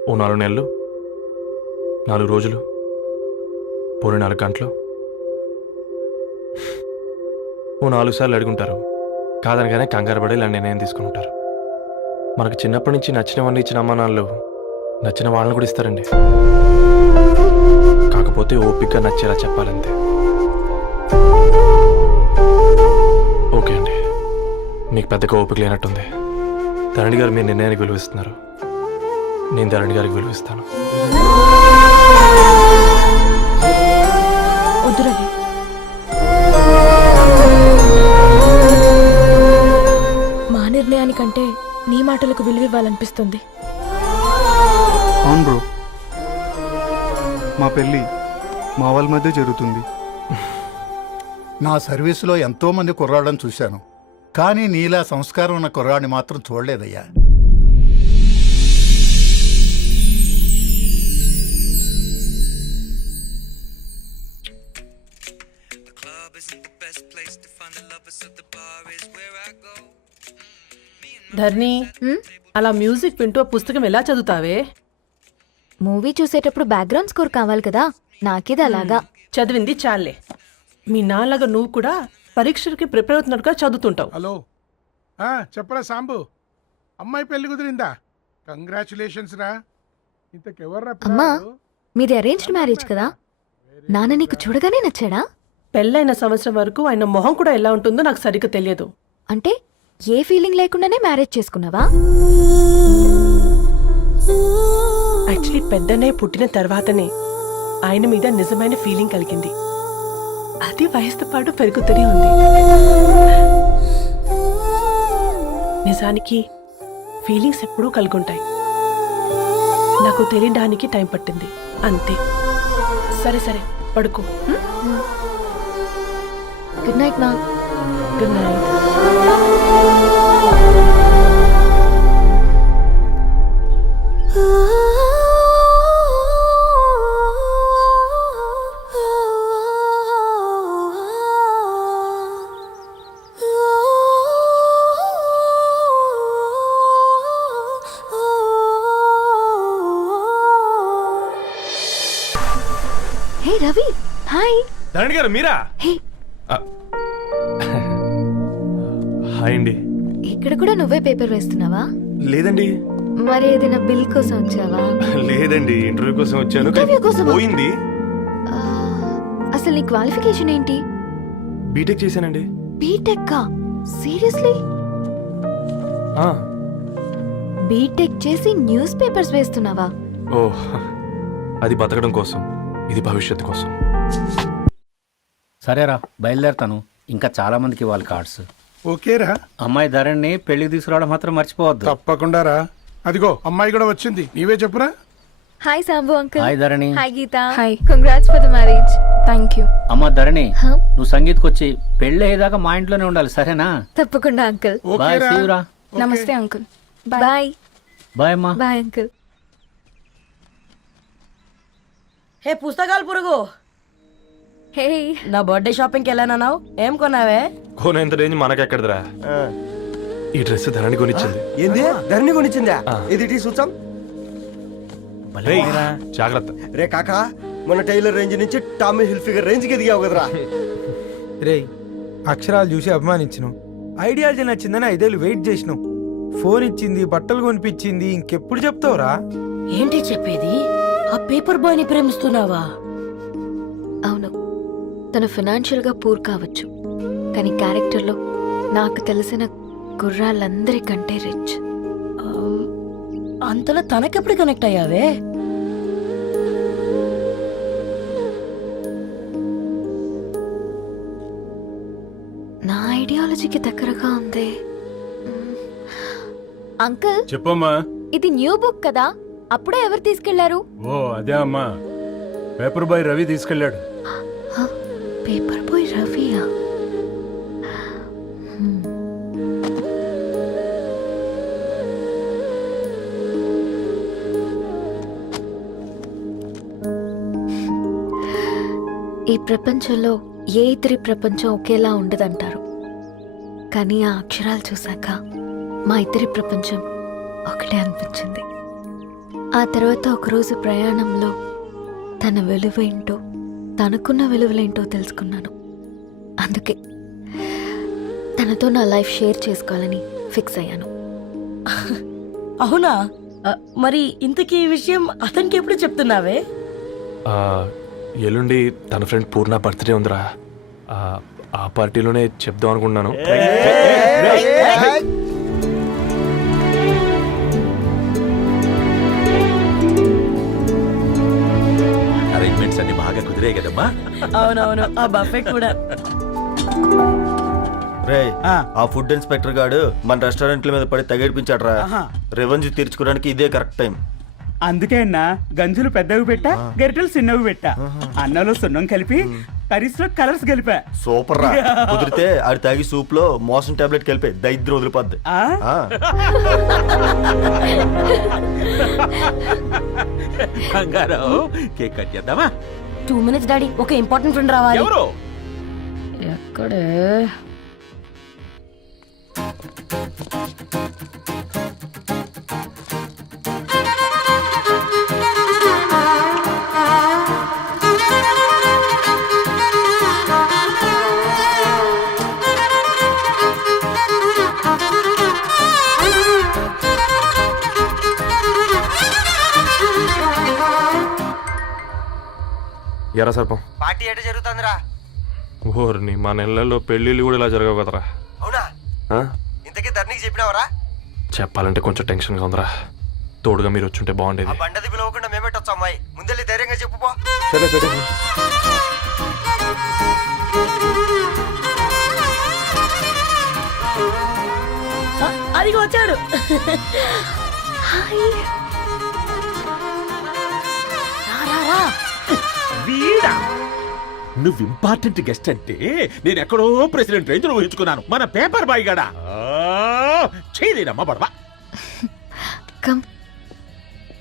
ఓ 4 నెలలు, 4 రోజులు, పోనీ 4 గంటలు, ఓ 4 సార్లు అడుగుంటారు. కాదనగానే కంగారు పడి ఇలా నిర్ణయం తీసుకుని ఉంటారు. మనకు చిన్నప్పటి నుంచి నచ్చినవన్నీ ఇచ్చిన అమ్మా నాన్నలు నచ్చిన వాళ్ళని కూడా ఇస్తారండి. కాకపోతే ఓపికగా నచ్చేలా చెప్పాలంతే. ఓకే అండి, మీకు పెద్దగా ఓపిక లేనట్టుంది. ధరణి గారు మీ నిర్ణయానికి విలువిస్తున్నారు, నేను ధరణి గారికి విలువిస్తాను. వద్దు రవి, మా నిర్ణయానికంటే నీ మాటలకు విలువివ్వాలనిపిస్తుంది. అవును బ్రో, మా పెళ్ళి మా వాళ్ళ మధ్య జరుగుతుంది. నా సర్వీసులో ఎంతో మంది కుర్రాళ్ళని చూశాను, కానీ నీలా సంస్కారం ఉన్న కుర్రాడిని మాత్రం చూడలేదయ్యా. ధర్ని, అలా మ్యూజిక్ వింటూ పుస్తకం ఎలా చదువుతావే? మూవీ చూసేటప్పుడు బ్యాక్గ్రౌండ్ స్కోర్ కావాలి కదా, నాకిది అలాగా. చదివింది చాలే. మీ నాన్నగా నువ్వు కూడా పరీక్షలకి ప్రిపేర్ అవుతున్నట్టుగా చదువుతుంటావు. హలో, చెప్పరా సాంబు, అమ్మాయి పెళ్లి కుదిరిందా? కంగ్రాచులేషన్స్ రా. ఇంతకెవర్రా? అమ్మా, మీది అరేంజ్డ్ మ్యారేజ్ కదా, నాన్న నీకు చూడగానే నచ్చాడా? పెళ్ళైన సంవత్సరం వరకు ఆయన మొహం కూడా ఎలా ఉంటుందో నాకు సరిగ్గా తెలియదు. అంటే ఏ ఫీలింగ్ లేకుండానే మ్యారేజ్ చేసుకున్నావా? యాక్చువల్లీ పెద్దనే పుట్టిన తర్వాతనే ఆయన మీద నిజమైన ఫీలింగ్ కలిగింది. అది వయసుతో పాటు పెరుగుతూనే ఉంది. నిజానికి ఫీలింగ్స్ ఎప్పుడూ కలుగుంటాయి, నాకు తెలియడానికి టైం పట్టింది అంతే. సరే సరే, పడుకో. గుడ్ నైట్ మా. Good night. Hey Ravi, hi. Dharani గారు మీరా? హే, హాయ్ అండి. ఇక్కడ కూడా నువ్వే పేపర్ వేస్తున్నావా? లేదండి. మరి ఏదైనా బిల్ కోసం వచ్చావా? లేదండి, ఇంటర్వ్యూ కోసం వచ్చాను. ఇంటర్వ్యూ కోసమా? పోయింది. అసలు నీ క్వాలిఫికేషన్ ఏంటి? బీటెక్ చేశానండి. బీటెక్? సీరియస్లీ? బీటెక్ చేసి న్యూస్ పేపర్స్ వేస్తున్నావా? ఓ, అది బతకడం కోసం, ఇది భవిష్యత్తు కోసం. సరేరా, బయలుదేరుతాను. ఇంకా చాలా మందికి ఇవ్వాలి కార్డ్స్. ఓకేరా. అమ్మాయి ధరణి పెళ్లికి తీసుకురావడం మాత్రం మర్చిపోవద్దు. తప్పకుండా రా. అదిగో అమ్మాయి కూడా వచ్చింది, నీవే చెప్పురా. Hi Sambu uncle. Hi Dharani. Hi Geetha. Hi. Congrats for the marriage. Thank you. అమ్మ ధరణి, నువ్వు సంగీత్కి వచ్చి పెళ్లి అయ్యేదాకా మా ఇంట్లోనే ఉండాలి, సరేనా? తప్పకుండా అంకుల్. బాయ్, సీవురా. నమస్తే అంకుల్. బాయ్. బాయ్ అమ్మా. Bye uncle. హే పుస్తకాలు పురుగు, హే, నా బర్త్డే షాపింగ్కి వెళ్ళానన్నావు, ఏం కొన్నావే? కోనేంత రేంజ్ మనకెక్కడదిరా. ఈ డ్రెస్ ధరణి కొనిచ్చింది. ఏంది? ధరణి కొనిచ్చిందా? ఇది టీ సూచం. రేయ్, జాగ్రత్త. రే కాకా, మన టైలర్ రేంజ్ నుంచి టామీ హిల్ఫిగర్ రేంజ్ కి ఎదిగావు కదరా. రేయ్, అక్షరాలు చూసి అభిమానించను, ఐడియాలజీ నచ్చిందని 5 ఏళ్ళు వెయిట్ చేసినావు. ఫోన్ ఇచ్చింది, బట్టలు కొనిపించింది, ఇంకెప్పుడు చెప్తావురా? ఏంటి చెప్పేది? ఆ పేపర్ బాయ్ ని ప్రేమిస్తున్నావా? అవును, తను ఫైనాన్షియల్ గా పూర్ కావచ్చు, కానీ క్యారెక్టర్లో నాకు తెలిసిన గుర్రాలందరికంటే రిచ్. అంతలో తనకెప్పుడు కనెక్ట్ అయ్యావే? నా ఐడియాలజీకి దగ్గరగా ఉంది. అంకుల్, చెప్పమ్మా. ఇది న్యూ బుక్ కదా, అప్పుడే ఎవరు తీసుకెళ్లారు? ఓ అదే అమ్మా, పేపర్ బాయ్ రవి తీసుకెళ్ళాడు. పేపర్ బాయ్ రవియా? ఈ ప్రపంచంలో ఏ ఇద్దరి ప్రపంచం ఒకేలా ఉండదంటారు, కానీ ఆ అక్షరాలు చూశాక మా ఇద్దరి ప్రపంచం ఒకటే అనిపించింది. ఆ తర్వాత ఒకరోజు ప్రయాణంలో తన విలువ ఏంటో, తనకున్న విలువలేంటో తెలుసుకున్నాను. అందుకే తనతో నా లైఫ్ షేర్ చేసుకోవాలని ఫిక్స్ అయ్యాను. అవునా? మరి ఇంతకీ ఈ విషయం అతనికి ఎప్పుడు చెప్తున్నావే? ఎల్లుండి తన ఫ్రెండ్ పూర్ణ బర్త్డే ఉందిరా. ఆ పార్టీలోనే చెప్దాం అనుకున్నాను. అరేంజ్మెంట్స్ అన్ని బాగా కుదిరే కదమ్మా. అవునవును, ఆ బఫే కూడా. రే ఆ ఫుడ్ ఇన్స్పెక్టర్ గాడు మన రెస్టారెంట్ల మీద పడి తగేడిపించాడ్రా. రెవెన్యూ తీర్చుకోవడానికి ఇదే కరెక్ట్ టైం. అందుకే అన్న గంజులు పెద్దవి పెట్టా, గరిటెలు చిన్నవి పెట్టా. అన్నంలో సున్నం కలిపి కర్రీస్ లో కలర్స్ కలిపా. సూపర్ రా. కుదిరితే ఆడి తాగి సూప్ లో మోషన్ టాబ్లెట్ కలిపే దైద్యం వదిలిపోద్ది. బంగారం కేక్ కట్ చేద్దామా? 2 minutes డాడీ, ఒక ఇంపార్టెంట్ ఫ్రెండ్ రావాలి. ఎవరు? ఎక్కడే? ఎరా సర్పం, పార్టీ ఎట జరుగుతుందిరా? ఓర్ని మా నెలల్లో పెళ్ళిళ్ళు కూడా ఇలా జరగవు కదరా. అవునా? ఇంతకీ ధరణికి చెప్పినావరా? చెప్పాలంటే కొంచెం టెన్షన్గా ఉందిరా. తోడుగా మీరు వచ్చుంటే బాగుండేది. బండది పిలవకుండా మేమేటొచ్చా అమ్మాయి? ముందెళ్ళి ధైర్యంగా చెప్పుపో. సరే సరే. అదిగో వచ్చాడు. వీడా? నువ్వు ఇంపార్టెంట్ గెస్ట్ అంటే నేను ఎక్కడో ప్రెసిడెంట్ రేంజ్ ఊహించుకున్నాను. మన పేపర్ బాయ్ గడా చేయలేదమ్మా బడవా. కమ్.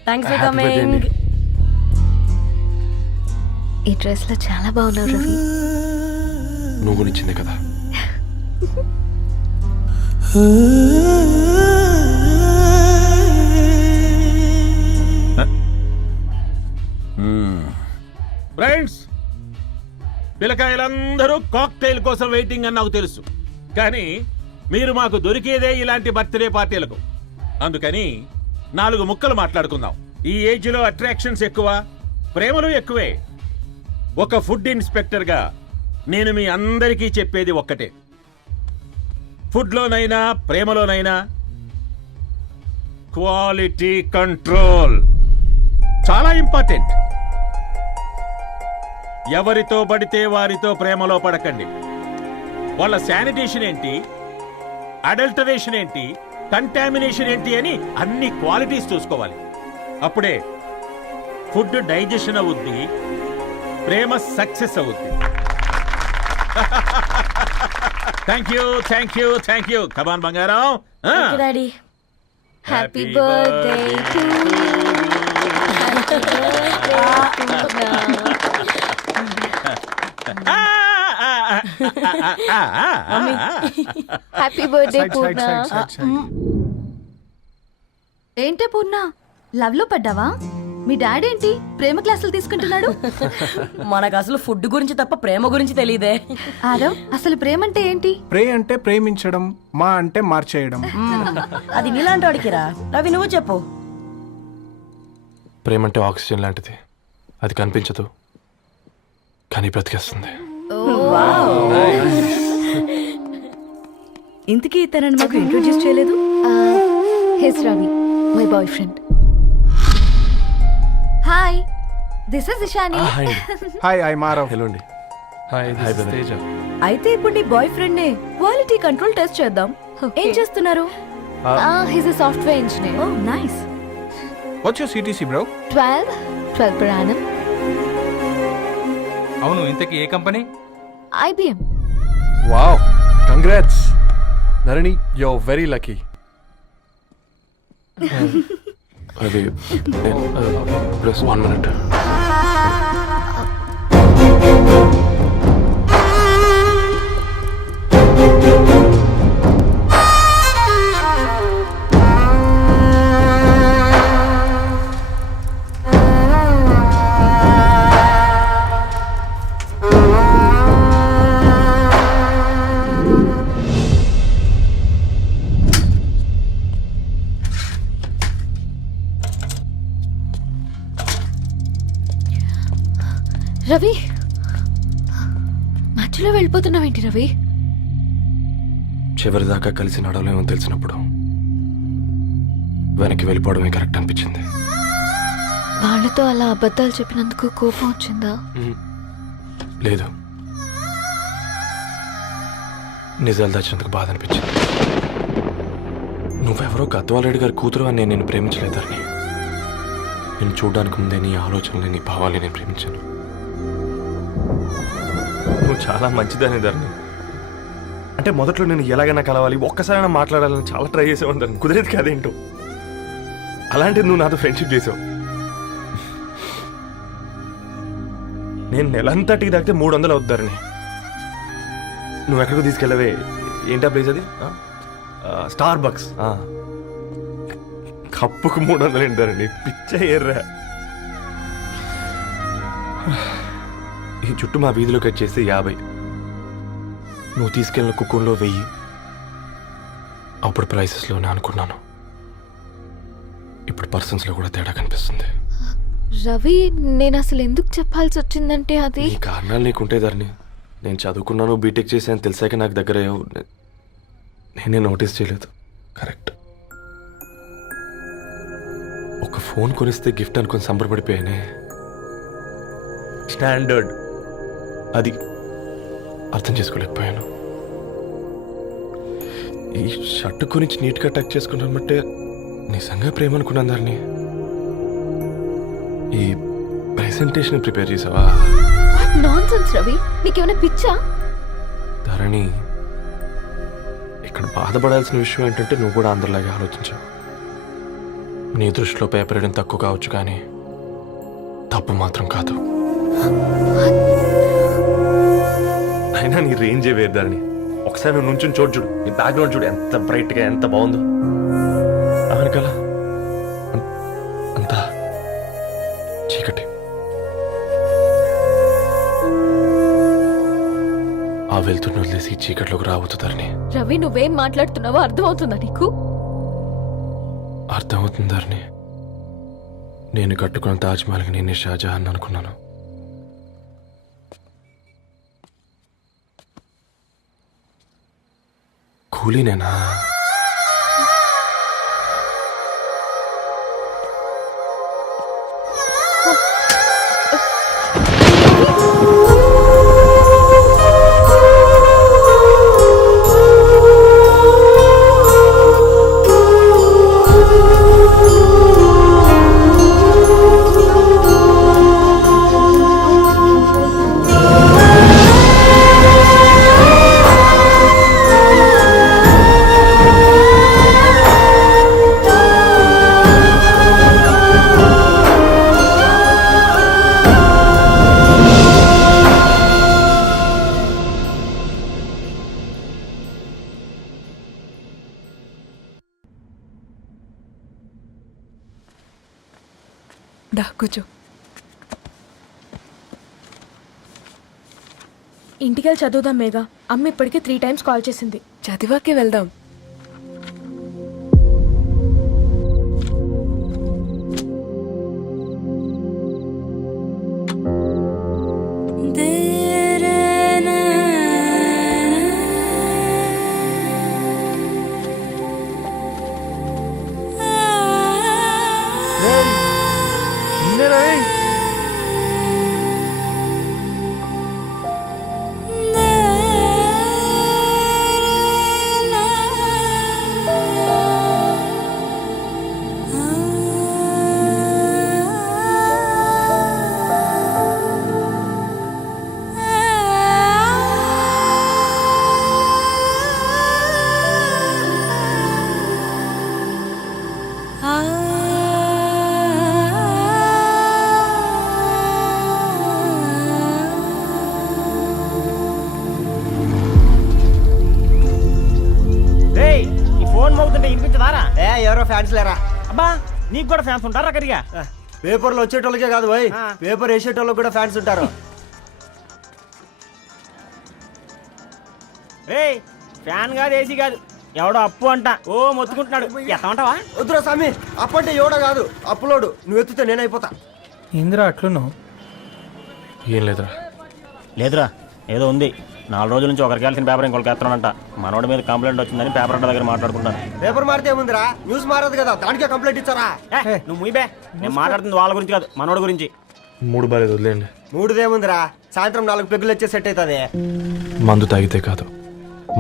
Thanks for coming. ఈ డ్రెస్ లో చాలా బాగున్నావు రవి. నువ్వు గురించిందే కదా. ఫ్రెండ్స్, పిల్లకాయలందరూ కాక్టైల్ కోసం వెయిటింగ్ అని నాకు తెలుసు. కానీ మీరు మాకు దొరికేదే ఇలాంటి బర్త్డే పార్టీలకు. అందుకని 4 ముక్కలు మాట్లాడుకుందాం. ఈ ఏజ్ లో అట్రాక్షన్స్ ఎక్కువ, ప్రేమలు ఎక్కువే. ఒక ఫుడ్ ఇన్స్పెక్టర్ గా నేను మీ అందరికీ చెప్పేది ఒక్కటే. ఫుడ్లోనైనా ప్రేమలోనైనా క్వాలిటీ కంట్రోల్ చాలా ఇంపార్టెంట్. ఎవరితో పడితే వారితో ప్రేమలో పడకండి. వాళ్ళ శానిటేషన్ ఏంటి, అడల్టరేషన్ ఏంటి, కంటామినేషన్ ఏంటి అని అన్ని క్వాలిటీస్ చూసుకోవాలి. అప్పుడే ఫుడ్ డైజెషన్ అవుద్ది, ప్రేమ సక్సెస్ అవుద్ది. Thank you, thank you, thank you. Come on బంగారం. Daddy, happy birthday to happy birthday Purna. ఏంటే పూర్ణ, లవ్ లో పడ్డావా? మీ డాడీ ఏంటి ప్రేమ క్లాసులు తీసుకుంటున్నాడు? మనకు అసలు ఫుడ్ గురించి తప్ప ప్రేమ గురించి తెలియదే. ఆరవ్, అసలు ప్రేమ అంటే ఏంటి? ప్రే అంటే ప్రేమించడం, మా అంటే మార్చేయడం. అది నీలాంటి వాడికిరా. రవి, నువ్వు చెప్పు. ప్రేమ అంటే ఆక్సిజన్ లాంటిది. అది కనిపించదు కానీ బ్రతికేస్తుంది. ఇంతకీ తనని మాకు ఇంట్రొడ్యూస్ చేయలేదు. He's Ravi, my boyfriend. Hi, this is Ishani. Hi, I Marav. Hello అండి. హాయ్, తేజ. అయితే ఇప్పుడు నీ బాయ్ ఫ్రెండ్ నే క్వాలిటీ కంట్రోల్ టెస్ట్ చేద్దాం. ఏం చేస్తున్నారు? He's a software engineer. Oh nice. What's your CTC bro? 12 per annum. అవును, ఇంతకీ ఏ company? IBM. Wow, congrats Narani, you are very lucky. అది ప్లస్ 1 minute. రవి మధ్యలో వెళ్ళిపోతున్నావేంటి రవి? చివరిదాకా కలిసి నడవలేమో తెలిసినప్పుడు వెనక్కి వెళ్ళిపోవడమే కరెక్ట్ అనిపించింది. వాళ్ళతో అలా అబద్ధాలు చెప్పినందుకు కోపం వచ్చిందా? లేదు, నిజాలు దాచినందుకు బాధ అనిపించింది. నువ్వెవరో గద్వాలరెడ్డి గారి కూతురు అని నేను ప్రేమించలేదని. నేను చూడడానికి ముందే నీ ఆలోచనలు, నీ భావాలు నేను ప్రేమించాను. నువ్వు చాలా మంచిదని ధరణి. అంటే మొదట్లో నేను ఎలాగైనా కలవాలి, ఒక్కసారైనా మాట్లాడాలని చాలా ట్రై చేసేవాడిని ధరణి. కుదిరేది కాదేంటో. అలాంటిది నువ్వు నాతో ఫ్రెండ్షిప్ చేసావు. నేను నెలంతటికి దాకితే 300 అవుతారని. నువ్వు ఎక్కడికి తీసుకెళ్ళవే? ఏంటా ప్లేస్ అది? Star bucks. కప్పుకు 300 ఏంటారండి, పిచ్చ ఎర్రా. ఈ చుట్టూ మా వీధిలోకి వచ్చేసి 50. నువ్వు తీసుకెళ్ళిన కుక్కర్లో 1000. అప్పుడు ప్రైసెస్లోనే అనుకున్నాను, ఇప్పుడు పర్సన్స్లో కూడా తేడా కనిపిస్తుంది. రవి, నేను అసలు ఎందుకు చెప్పాల్సి వచ్చిందంటే అది ఈ కారణాలు నీకుంటే ధరణి. నేను చదువుకున్నాను, బీటెక్ చేశాను తెలిసాక నాకు దగ్గర అయ్యావు. నేనే నోటీస్ చేయలేదు. కరెక్ట్. ఒక ఫోన్ కొనిస్తే గిఫ్ట్ అనుకుని సంబరపడిపోయానే. స్టాండర్డ్ అది అర్థం చేసుకోలేకపోయాను. ఈ షర్ట్ గురించి నీట్గా టచ్ చేసుకున్నామంటే నిజంగా ప్రేమ అనుకున్నాను దాన్ని. ఈ ప్రెజెంటేషన్ ప్రిపేర్ చేసావా? నాన్సెన్స్ రవి, నీకేమైనా పిచ్చా? ధరణి, ఇక్కడ బాధపడాల్సిన విషయం ఏంటంటే నువ్వు కూడా అందరిలాగే ఆలోచించావు. నీ దృష్టిలో పేపర్ వేయడం తక్కువ కావచ్చు, కానీ తప్పు మాత్రం కాదు. అయినా నీ రేంజే వేరు ధరణి. ఒకసారి నువ్వు నుంచుని చూడు, నీ బ్యాక్గ్రౌండ్ చూడు ఎంత బ్రైట్గా, ఎంత బాగుందో. వెనకాల అంతా చీకటి. ఆ వెళ్తున్న వదిలేసి చీకట్లోకి రాబోతుందని. రవి, నువ్వేం మాట్లాడుతున్నావో అర్థమవుతుందా నీకు? అర్థమవుతుందని. నేను కట్టుకున్న తాజ్మహల్కి నేనే షాజహాన్ అనుకున్నాను. కూలీనేనా? దా కూర్చో. ఇంటికెళ్ళి చదువుదాం మేఘా. అమ్మ ఇప్పటికే 3 times కాల్ చేసింది. చదివాకే వెళ్దాం. ఎవరో ఫ్యాన్స్ లేరా? అబ్బా, నీకు కూడా ఫ్యాన్స్ ఉంటారా? కరిగా పేపర్లో వచ్చేటోళ్ళకే కాదు పోయి, పేపర్ వేసేటోళ్ళకి కూడా ఫ్యాన్స్ ఉంటారు. ఫ్యాన్ కాదు, ఏసీ కాదు, ఎవడో అప్పు అంట ఓ మొత్తుకుంటున్నాడు. ఎత్తమంటావా? వద్దురా స్వామి, అప్పు అంటే ఎవడో కాదు, అప్పులోడు. నువ్వు ఎత్తుతే నేనైపోతా. ఇందిరా అట్లును ఏం లేదురా. లేదురా, ఏదో ఉంది. 4 రోజుల నుంచి ఒకరికి వెళ్ళిన పేపర్ ఇంకొకరికి ఎత్తానంట. మనోడి మీద కంప్లైంట్ వచ్చిందని పేపర్ అడ్డ దగ్గర మాట్లాడుకుంటాను. పేపర్ మారితే ఏముందిరా, న్యూస్ మారదు కదా, దానికే కంప్లైంట్ ఇచ్చారా? నువ్వు ముయ్యబే, నేను మాట్లాడుతుంది వాళ్ళ గురించి కాదు, మనోడి గురించి. మూడు బాలేదు, వదిలేండి. మూడుదేముందిరా, సాయంత్రం 4 పెగ్గులు వచ్చే సెట్ అవుతుంది. మందు తాగితే కాదు,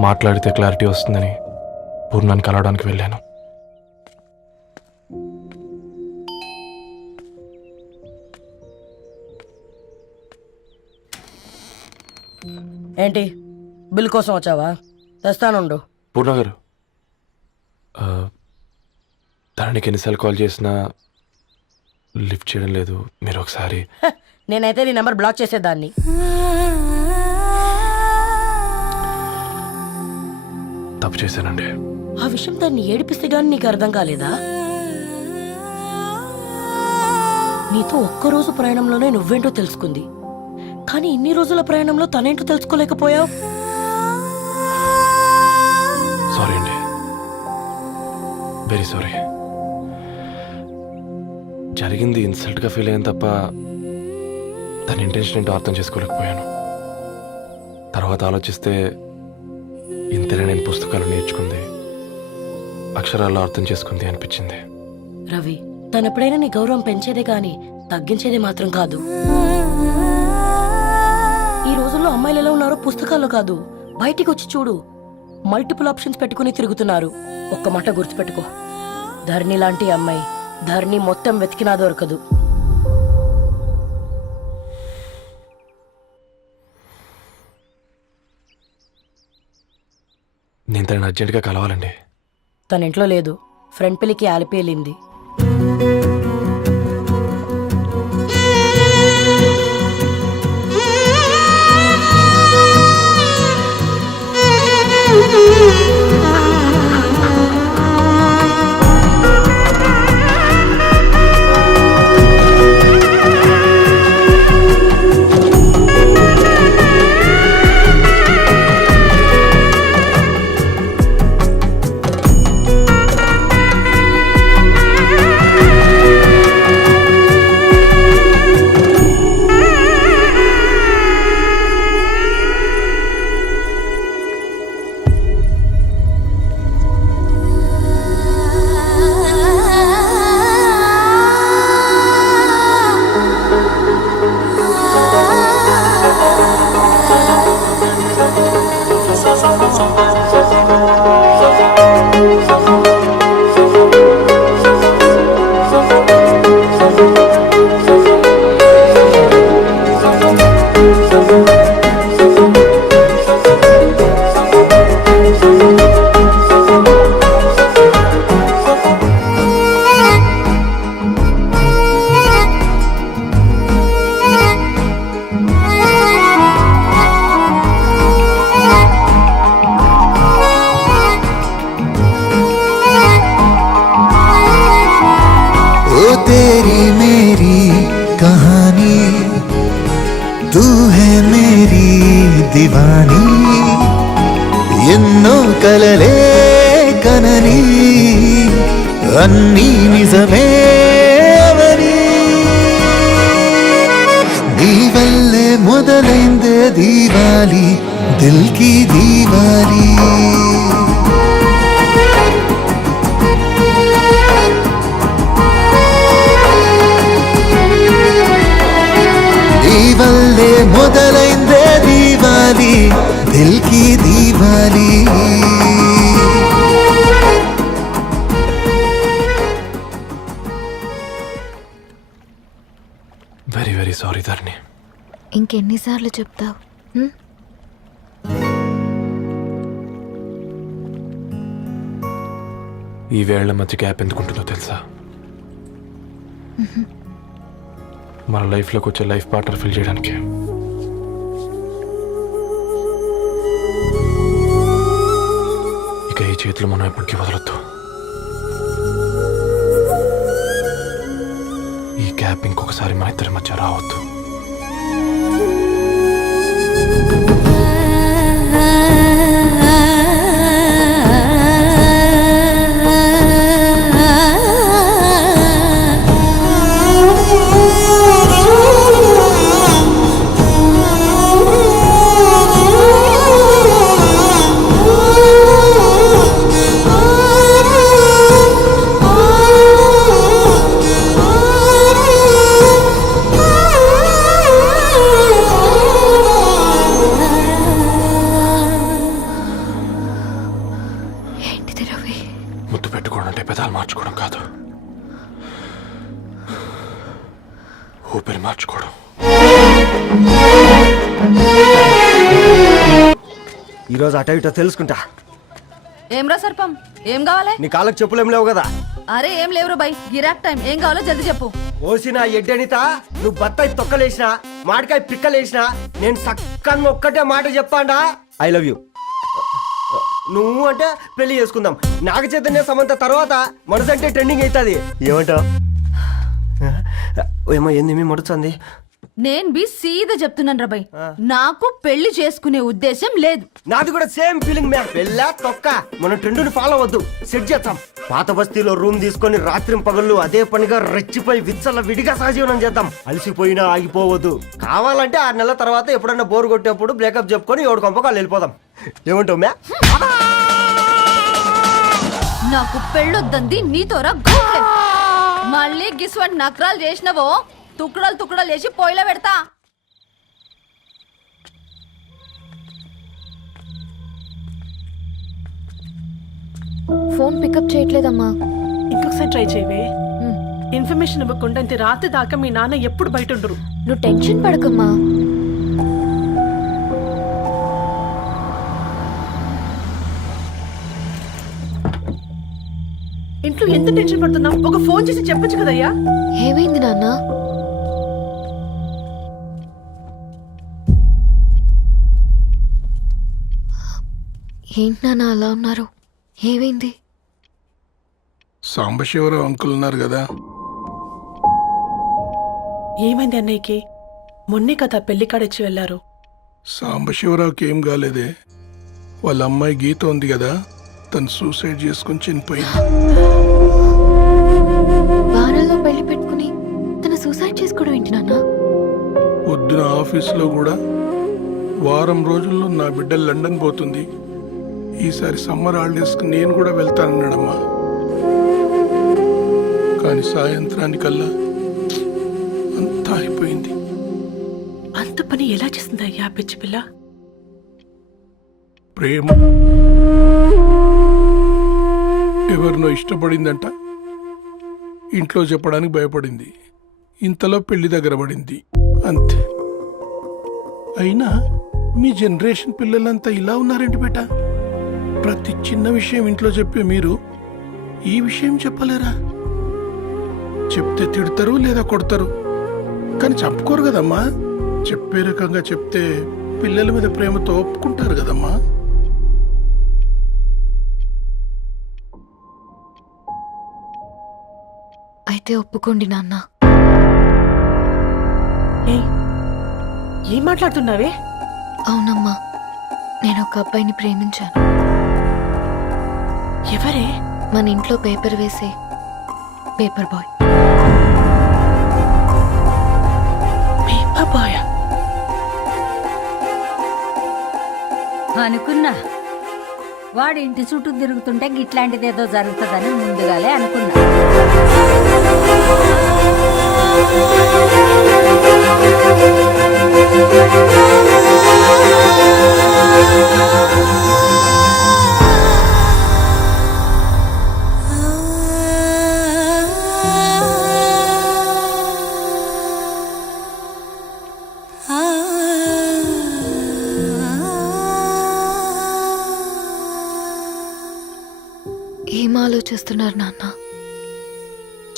మాట్లాడితే క్లారిటీ వస్తుందని పూర్ణాన్ని కలవడానికి వెళ్ళాను. ఏంటి, బిల్ కోసం వచ్చావా? తెస్తానుండు. పూర్ణ గారు, తనకి ఎన్నిసార్లు కాల్ చేసినా లిఫ్ట్ చేయడం లేదు. మీరు ఒకసారి. నేనైతే నీ నెంబర్ బ్లాక్ చేసేదాన్ని. తప్పు చేశానండి. ఆ విషయం దాన్ని ఏడిపిస్తే గానీ నీకు అర్థం కాలేదా? నీతో ఒక్కరోజు ప్రయాణంలోనే నువ్వేంటో తెలుసుకుంది, కానీ ఇన్ని రోజుల ప్రయాణంలో తనేంటో తెలుసుకోలేకపోయావు. సారీ అండి, వెరీ సారీ. జరిగింది ఇన్సల్ట్గా ఫీల్ అయ్యాను తప్ప తన ఇంటెన్షన్ ఏంటో అర్థం చేసుకోలేకపోయాను. తర్వాత ఆలోచిస్తే ఇంతనే నేను పుస్తకాలు నేర్చుకుంది, అక్షరాల్లో అర్థం చేసుకుంది అనిపించింది. రవి, తనెప్పుడైనా నీ గౌరవం పెంచేదే గాని తగ్గించేదే మాత్రం కాదు. ఈ రోజుల్లో అమ్మాయిలు ఎలా ఉన్నారో పుస్తకాల్లో కాదు, బయటికి వచ్చి చూడు. మల్టిపుల్ ఆప్షన్స్ పెట్టుకుని తిరుగుతున్నారు. ఒక్క మాట గుర్తుపెట్టుకో, ధరణి లాంటి అమ్మాయి ధరణి మొత్తం వెతికినా దొరకదు. నేను తనని అర్జెంటుగా కలవాలండి. తన ఇంట్లో లేదు, ఫ్రెండ్ పెళ్లికి ఆలిపేలింది. దివానీ ఎన్నో కలలే కనని అన్నీ నిజమే అవని నీ వల్లే మొదలైందే దీవాలి దిల్ కి దీవాలి వల్లే మొదలైందే దీవాలి దిల్ కి దీవాలి వెరీ వెరీ సారీ ధరణి. ఇంకెన్నిసార్లు చెప్తావు? ఈ వేళ్ల మధ్య గ్యాప్ ఎందుకుంటుందో తెలుసా? మన లైఫ్లోకి వచ్చే లైఫ్ పార్ట్నర్ ఫిల్ చేయడానికి. ఇక ఈ చేతులు మనం ఎప్పటికీ వదలొద్దు. ఈ గ్యాప్ ఇంకొకసారి మన ఇద్దరి మధ్య రావద్దు. ముద్దు పెట్టుకోవడం అంటే పెదాలు మార్చుకోవడం కాదు, ఊపిరి మార్చుకోవడం. ఈరోజు అటో ఇటో తెలుసుకుంటా. ఏం రా సర్పం, ఏం కావాలి? నీ కాళ్ళకి చెప్పులేం లేవు కదా? అరే ఏం లేవురా బై, గిరాక్ టైం. ఏం కావాలో జల్దీ చెప్పు. ఓసిన ఎడ్డనిత, నువ్వు బత్తాయి తొక్కలేసినా మాడికాయ పిక్కలేసినా నేను సక్కగా ఒక్కటే మాట చెప్పాడా, ఐ లవ్ యూ. నువ్వు అంటే పెళ్లి చేసుకుందాం. నాగ చైతన్య సమంత తర్వాత మనసంటే ట్రెండింగ్ అవుతుంది. ఏమంటావు? ఏమో ఏంది మడుతుంది? నేను బి సీదా చెప్తున్నాను రాబాయ్, నాకు పెళ్లి చేసుకునే ఉద్దేశం లేదు. నాది కూడా సేమ్ ఫీలింగ్ మ్యామ్. పెళ్ళా తొక్క, మనం ట్రెండ్ని ఫాలో అవద్దు, సెట్ చేద్దాం. పాత బస్తీలో రూమ్ తీసుకొని రాత్రి పగళ్ళు అదే పనిగా రెచ్చిపోయి విచ్చల విడిగా సహజీవనం చేద్దాం. అలసిపోయినా ఆగిపోవద్దు. కావాలంటే 6 నెలల తర్వాత ఎప్పుడన్నా బోర్ కొట్టేప్పుడు బ్రేకప్ చెప్పుకొని ఎవడు కొంపకాలు వెళ్ళిపోదాం. ఏమంటావు మ్యా? నాకు పెళ్ళొద్దంది నీతోరా గోలే. మళ్ళీ గిస్వాడి నకరాలు చేసినవో తుక్కడలు తుక్కడలు చేసి పొయ్యిలో పెడతా. ఫోన్ పికప్ చేయట్లేదమ్మా. ఇంకొకసారి ట్రై చేయవే. ఇన్ఫర్మేషన్ ఇవ్వకుండా ఇంత రాత్రి దాకా మీ నాన్న ఎప్పుడు బయట ఉండరు. నువ్వు టెన్షన్ పడకమ్మా. ఇంట్లో ఎంత టెన్షన్ పడుతున్నావు? ఒక ఫోన్ చేసి చెప్పొచ్చు కదయ్యా. ఏమైంది నాన్న? ఏంటి నాన్న అలా ఉన్నారు? ఏమైంది? సాంబశివరావు అంకుల్ ఉన్నారు కదా, ఏమైంది అన్నయ్యకి? మొన్నే కదా పెళ్లి కాడొచ్చి వెళ్ళారు. సాంబశివరావుకి ఏం కాలేదే. వాళ్ళ అమ్మాయి గీత ఉంది కదా, తను సూసైడ్ చేసుకుని చనిపోయింది. వారాల్లో పెళ్లి పెట్టుకుని తన సూసైడ్ చేసుకోవడం ఏంటి నాన్న? పొద్దున ఆఫీస్లో కూడా వారం రోజుల్లో నా బిడ్డ లండన్ పోతుంది, ఈసారి సమ్మర్ హాలిడేస్కి నేను కూడా వెళ్తానన్నాడమ్మా. కానీ సాయంత్రానికల్లా అంతా అయిపోయింది. అంత పని ఎలా చేస్తుంది అయ్యా పిచ్చి పిల్ల? ప్రేమ ఎవరినో ఇష్టపడిందంట, ఇంట్లో చెప్పడానికి భయపడింది. ఇంతలో పెళ్లి దగ్గర పడింది, అంతే. అయినా మీ జనరేషన్ పిల్లలంతా ఇలా ఉన్నారేంటి బేట? ప్రతి చిన్న విషయం ఇంట్లో చెప్పే మీరు ఈ విషయం చెప్పలేరా? చెప్తే తిడతారు లేదా కొడతారు, కానీ చెప్పుకోరు కదమ్మా. చెప్పే రకంగా చెప్తే పిల్లల మీద ప్రేమతో ఒప్పుకుంటారు కదమ్మా. అయితే ఒప్పుకోండి నాన్న. ఏం మాట్లాడుతున్నావే? అవునమ్మా, నేను ఒక అబ్బాయిని ప్రేమించాను. ఎవరే? మన ఇంట్లో పేపర్ వేసే పేపర్ బాయ్. పేపర్ బాయ్ అనుకున్నా వాడి ఇంటి చుట్టూ తిరుగుతుంటే గిట్లాంటిదేదో జరుగుతుందని ముందుగాలే అనుకున్నా. ఏం ఆలోచిస్తున్నారు నాన్న?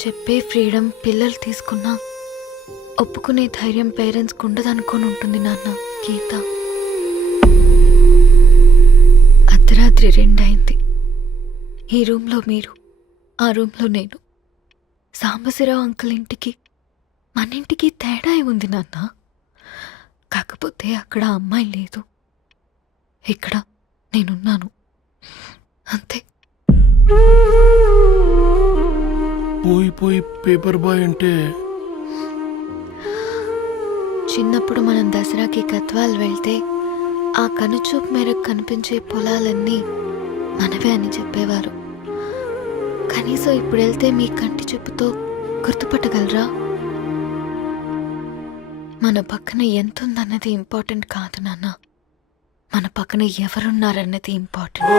చెప్పే ఫ్రీడమ్ పిల్లలు తీసుకున్నా ఒప్పుకునే ధైర్యం పేరెంట్స్కి ఉండదనుకొని ఉంటుంది నాన్న. గీత అర్ధరాత్రి 2 అయింది. ఈ రూమ్లో మీరు, ఆ రూమ్లో నేను. సాంబశివరావు అంకుల్ ఇంటికి మన ఇంటికి తేడా ఉంది నాన్న. కాకపోతే అక్కడ అమ్మాయి లేదు, ఇక్కడ నేనున్నాను, అంతే. పోయి పేపర్ బాయ్ అంటే చిన్నప్పుడు మనం దసరాకి గద్వాల్ వెళ్తే ఆ కనుచూపు మేరకు కనిపించే పొలాలన్నీ మనవే అని చెప్పేవారు. కనీసం ఇప్పుడు వెళ్తే మీ కంటి చూపుతో గుర్తుపట్టగలరా? మన పక్కన ఎంత ఉందన్నది ఇంపార్టెంట్ కాదు నాన్న, మన పక్కన ఎవరున్నారన్నది ఇంపార్టెంట్.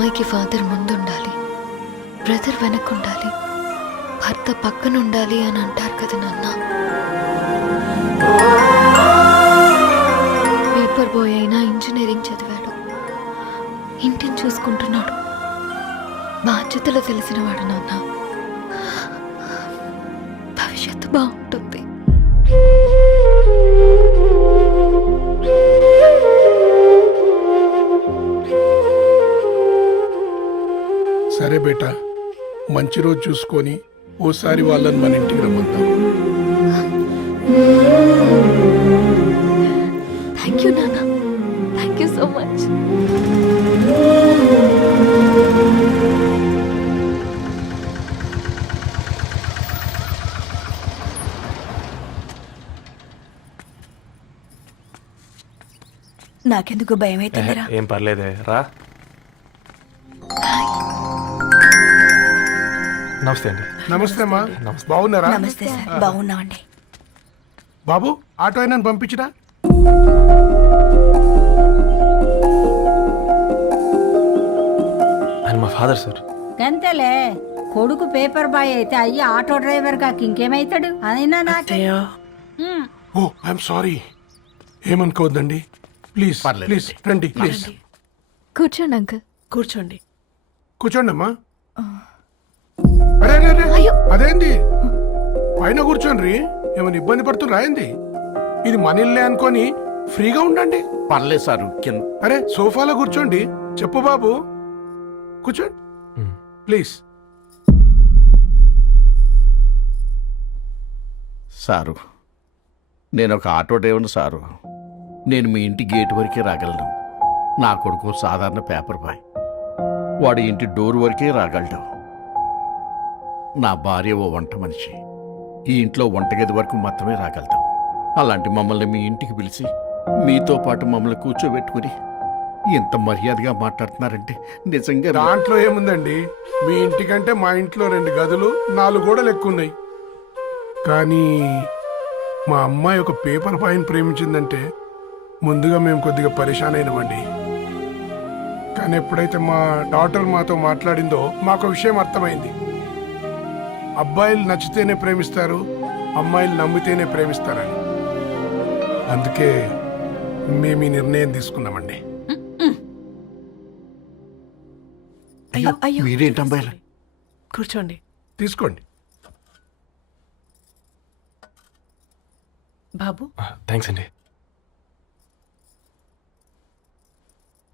అమ్మాయికి ఫాదర్ ముందుండాలి, బ్రదర్ వెనకుండాలి, భర్త పక్కన ఉండాలి అని అంటారు కదా నాన్న. పేపర్ బాయ్ అయినా ఇంజనీరింగ్ చదివాడు, ఇంటిని చూసుకుంటున్నాడు, బాధ్యతలు తెలిసినవాడు నాన్న. భవిష్యత్తు బాగుంటుంది. సరే బేటా, మంచి రోజు చూసుకొని ఓసారి వాళ్ళని మన ఇంటికి రమ్మందాం. థ్యాంక్ యూ నాన్న, థ్యాంక్ యూ సో మచ్. నాకెందుకు భయం అవుతుందిరా. ఏం పర్లేదే రా. నమస్తే అండి. నమస్తే అమ్మా, బాగున్నారా? నమస్తే సార్, బాగున్నామండి. బాబు, ఆటో అయినా పంపించరా? ఆయన మా ఫాదర్ సార్. గంతేలే, కొడుకు పేపర్ బాయ్ అయితే అయ్యి ఆటో డ్రైవర్ కాక ఇంకేమైతాడు? అయినా నాకు ఓ ఐఎమ్ సారీ, ఏమనుకోవద్దండి. ప్లీజ్ ప్లీజ్ రండి, ప్లీజ్ కూర్చోండి అంకుల్. కూర్చోండి. కూర్చోండి అమ్మా. అరే అరే అరే, అదేంది పైన కూర్చోండి, ఏమైనా ఇబ్బంది పడుతున్నా ఏంది? ఇది మన ఇల్లే అనుకొని ఫ్రీగా ఉండండి. పర్లేదు సారు. అరే సోఫాలో కూర్చోండి. చెప్పు బాబు, కూర్చోండి ప్లీజ్. సారు, నేను ఒక ఆటో డ్రైవర్ని సారు. నేను మీ ఇంటి గేట్ వరకే రాగలను. నా కొడుకు సాధారణ పేపర్ బాయ్, వాడి ఇంటి డోర్ వరకే రాగలడు. నా భార్య ఓ వంట మనిషి, ఈ ఇంట్లో వంటగది వరకు మాత్రమే రాగలుగుతాం. అలాంటి మమ్మల్ని మీ ఇంటికి పిలిచి మీతో పాటు మమ్మల్ని కూర్చోబెట్టుకుని ఎంత మర్యాదగా మాట్లాడుతున్నారంటే నిజంగా. దాంట్లో ఏముందండి, మీ ఇంటికంటే మా ఇంట్లో 2 గదులు 4 గోడలు ఎక్కువ ఉన్నాయి. కానీ మా అమ్మాయి ఒక పేపర్ బాయ్ని ప్రేమించిందంటే ముందుగా మేము కొద్దిగా పరేషాన్ అయినామండి. కానీ ఎప్పుడైతే మా డాటర్ మాతో మాట్లాడిందో మాకు విషయం అర్థమైంది. అబ్బాయిలు నచ్చితేనే ప్రేమిస్తారు, అమ్మాయిలు నమ్మితేనే ప్రేమిస్తారని. అందుకే మేము ఈ నిర్ణయం తీసుకున్నామండి. మీరేంటి అమ్మాయిలు? కూర్చోండి. తీసుకోండి. బాబు. థ్యాంక్స్ అండి.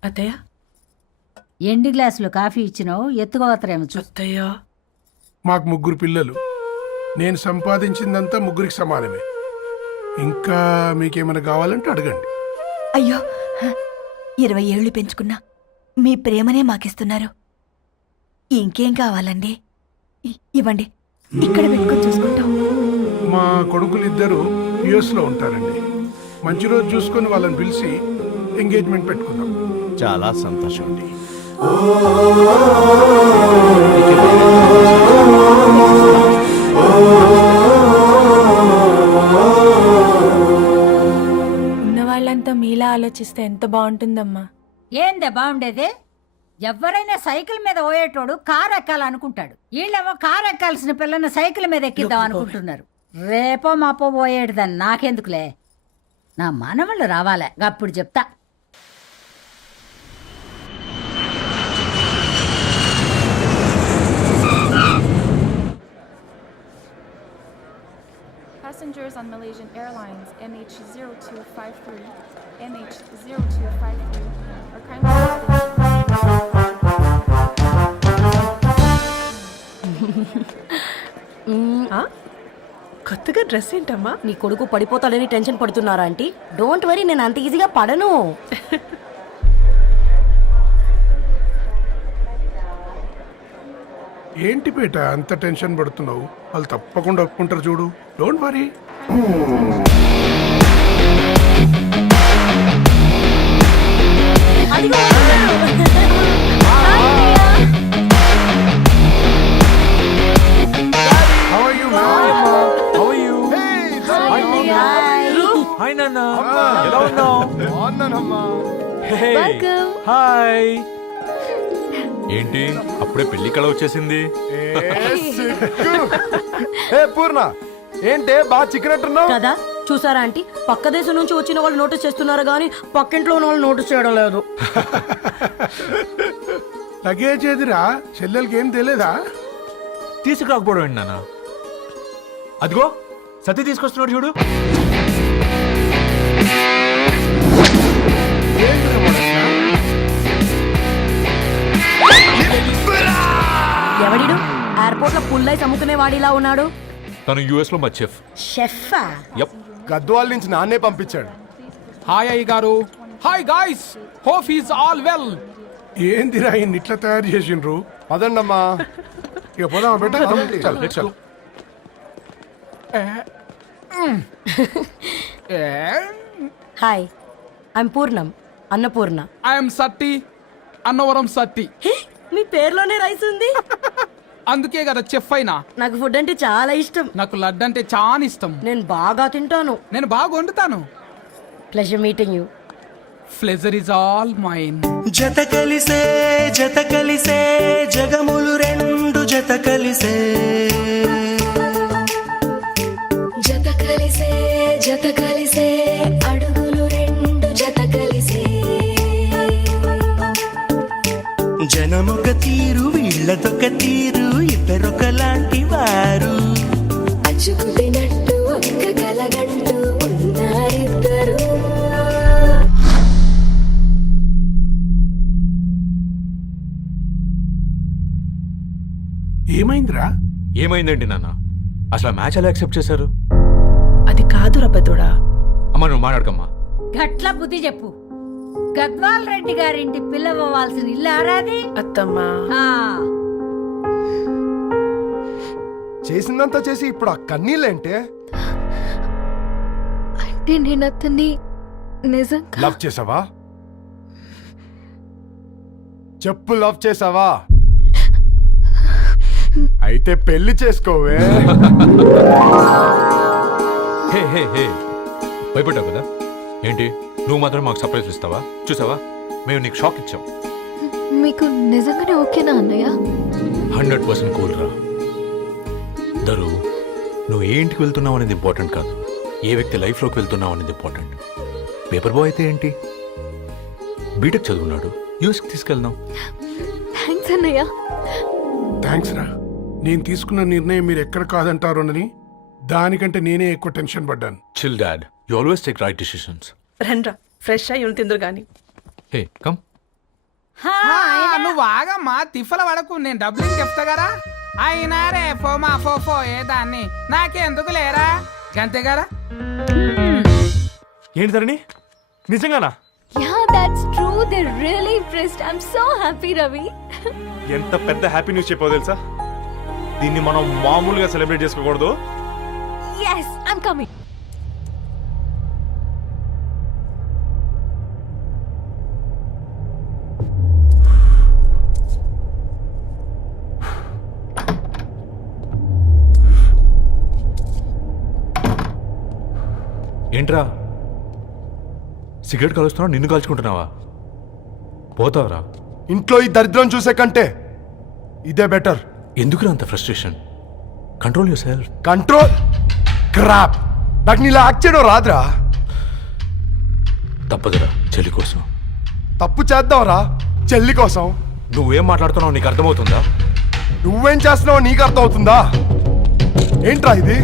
అత్తయ్య. ఎండి గ్లాసులో కాఫీ ఇచ్చినావు, ఎత్తుకోవతరేమో చూ. అత్తయ్య. మాకు 3 పిల్లలు. నేను సంపాదించిందంతా 3కి సమానమే. ఇంకా మీకేమైనా కావాలంటే అడగండి. అయ్యో, 20 ఏళ్ళు పెంచుకున్నా మీ ప్రేమనే మాకిస్తున్నారు. ఇంకేం కావాలండి? ఇవ్వండి, ఇక్కడ పెట్టుకొని చూసుకుంటాం. మా కొడుకులిద్దరూ యుఎస్ లో ఉంటారండి. మంచి రోజు చూసుకొని వాళ్ళని పిలిచి ఎంగేజ్మెంట్ పెట్టుకుందాం. చాలా సంతోషం అండి. ఉన్న వాళ్ళంతా మీలా ఆలోచిస్తే ఎంత బాగుంటుందమ్మా. ఏందే బాగుండేది? ఎవరైనా సైకిల్ మీద పోయేటోడు కారు ఎక్కాలనుకుంటాడు. వీళ్ళేమో కారు ఎక్కాల్సిన పిల్లని సైకిల్ మీద ఎక్కిద్దాం అనుకుంటున్నారు. రేపో మాపో పోయేటిదని నాకెందుకులే, నా మనవళ్ళు రావాలే, అప్పుడు చెప్తా. Passengers on Malaysian Airlines MH0253, MH0253 are kindly. కొత్తగా డ్రెస్ ఏంటమ్మా? నీ కొడుకు పడిపోతాడని టెన్షన్ పడుతున్నారా ఆంటీ? డోంట్ వరీ, నేను అంత ఈజీగా పడను. ఏంటి పేట అంత టెన్షన్ పడుతున్నావు? వాళ్ళు తప్పకుండా ఒప్పుకుంటారు చూడు. Don't worry. ఎలా ఉన్నావు? హాయ్. ఏంటి అప్పుడే పెళ్లి కళ వచ్చేసింది? పూర్ణ ఏంటే బాగా చిక్కినట్టున్నావు కదా చూసారా ఆంటీ, పక్క దేశం నుంచి వచ్చిన వాళ్ళు నోటీస్ చేస్తున్నారు కానీ పక్కింట్లో ఉన్న వాళ్ళు నోటీస్ చేయడం లేదు. లగేజ్ ఏదిరా, చెల్లెలకి ఏం తెలియదా? తీసుకురాకపోవడం ఏంటి నాన్న? అదిగో సతీ తీసుకొస్తున్నాడు చూడు. ఎవడిడు ఎయిర్పోర్ట్ లో పుల్లై అమ్ముకునే వాడిలా ఉన్నాడు? తను యుఎస్ లో మా చెఫ్. షెఫా? యప్. గద్వాల నుంచి నాన్నే పంపించాడు. హాయ్ అయ్య గారు. Hi guys, hope is all well. ఏందిరా ఇన్ని ఇట్లా తయారు చేసిండ్రు? అదండమ్మా. ఇక పోదామా బెట్ట? చల్. హాయ్, ఐమ్ పూర్ణం, అన్నపూర్ణ. ఐఎమ్ సత్తి, అన్నవరం సత్తి. మీ పేరులోనే రైస్ ఉంది. అందుకే కదా చెఫ్ అయినా. నాకు ఫుడ్ అంటే చాలా ఇష్టం. నాకు లడ్డు అంటే చాలా ఇష్టం. నేను బాగా తింటాను. నేను బాగా వండుతాను. Pleasure meeting you. Pleasure is all mine. జత కలిసే జగములు రెండు జత కలిసే అడుగులు రెండు జత కలిసే జనమొక తీరు వీళ్ళదొక తీరు ఇద్దరొకలాంటి వారు అచ్చుకుతినట్టు ఒక్క కలగంటూ ఉన్నారిద్దరు. ఏమైందిరా? ఏమైందేంటి నాన్న? అసలు మ్యాచ్ ఎలా యాక్సెప్ట్ చేశారు? అది కాదు రబ్బతోడా. అమ్మ నువ్వు మాట్లాడకమ్మా. గట్ల బుద్ధి చెప్పు. గద్వాల్ రెడ్డి గారింటి పిల్లవ్వాల్సిన ఇల్లు ఆరాది. అత్తమ్మా, చేసిందంతా చేసి ఇప్పుడు ఆ కన్నీళ్ళేంటే? అంటే నేను అతన్ని నిజంగా లవ్ చేసావా? చెప్పు, లవ్ చేసావా? అయితే పెళ్లి చేసుకోవే. హే హే హే భయపడ్డావు కదా? ఏంటి నువ్వు మాత్రం మాకు సర్ప్రైజ్ ఇస్తావా? చూసావా, మేము నీకు షాక్ ఇచ్చాం. మీకు నిజంగానే ఓకేనా అన్నయ్య? 100% కూల్ రా. దరు, నువ్వు ఏ ఇంటికి వెళ్తున్నావు అనేది ఇంపార్టెంట్ కాదు, ఏ వ్యక్తి లైఫ్లోకి వెళ్తున్నావు అనేది ఇంపార్టెంట్. పేపర్ బాయ్ అయితే ఏంటి, బీటెక్ చదువున్నాడు, యూఎస్కి తీసుకెళ్దాం. థ్యాంక్స్ అన్నయ్య. థ్యాంక్స్ రా. నేను తీసుకున్న నిర్ణయం మీరు ఎక్కడ కాదంటారోనని దానికంటే నేనే ఎక్కువ టెన్షన్ పడ్డాను. Chill dad, you always take right decisions. రండ్రా ఫ్రెష్ అయ్యి తిందురు గాని. Hey come. నువ్వు ఆగమ్మా, తిఫల పడకు, నేను డబ్బులు చెప్తా కదా. అయినా రే ఫోమా ఫోఫో ఏ దాన్ని నాకెందుకు లేరా గంతే కదా. ఏంటి ధరణి, నిజంగానా? Yeah, that's true. They're really impressed. I'm so happy, Ravi. ఎంత పెద్ద హ్యాపీ న్యూస్ చెప్పావు తెలుసా? దీన్ని మనం మామూలుగా సెలబ్రేట్ చేసుకోకూడదు. Yes, I'm coming. ఏంట్రా సిగరెట్ కాలుస్తున్నావు, నిన్ను కాల్చుకుంటున్నావా? పోతావరా? ఇంట్లో ఈ దరిద్రం చూసే కంటే ఇదే బెటర్. ఎందుకురా అంత frustration? Control your self. Control crap. నాకు నీలా యాక్ట్ చేయడం రాదురా. తప్పదురా, చెల్లి కోసం. తప్పు చేద్దాంరా చెల్లి కోసం. నువ్వేం మాట్లాడుతున్నావు నీకు అర్థమవుతుందా? నువ్వేం చేస్తున్నావో నీకు అర్థమవుతుందా? ఏంట్రా ఇది?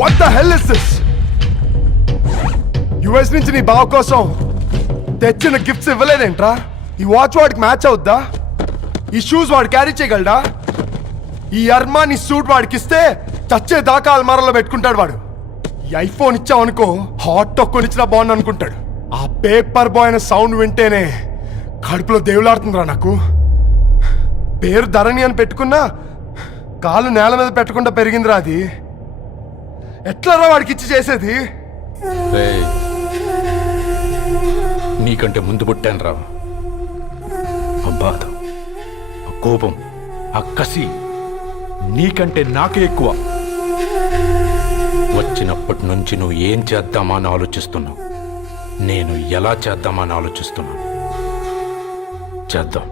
What the hell is this? US నుంచి నీ బావ కోసం తెచ్చిన గిఫ్ట్స్ ఇవ్వలేదేంట్రా? ఈ వాచ్ వాడికి మ్యాచ్ అవుద్దా? ఈ షూస్ వాడు క్యారీ చేయగలడా? ఈ అర్మానీ సూట్ వాడికి ఇస్తే చచ్చే దాకా అల్మారాలో పెట్టుకుంటాడు వాడు. ఈ ఐఫోన్ ఇచ్చావనుకో హాట్ టాక్ కొనిచ్చినా బాగుంది అనుకుంటాడు. ఆ పేపర్ బాయ్ అనే సౌండ్ వింటేనే కడుపులో దేవులాడుతుందిరా నాకు. పేరు ధరణి అని పెట్టుకున్నా కాలు నేల మీద పెట్టకుండా పెరిగిందిరా అది. ఎట్లరా వాడికి ఇచ్చి చేసేది? నీకంటే ముందు పుట్టాను రా. ఆ బాధ, ఆ కోపం, ఆ కసి నీకంటే నాకే ఎక్కువ. వచ్చినప్పటి నుంచి నువ్వు ఏం చేద్దామా అని ఆలోచిస్తున్నావు, నేను ఎలా చేద్దామా అని ఆలోచిస్తున్నాను. చేద్దాం,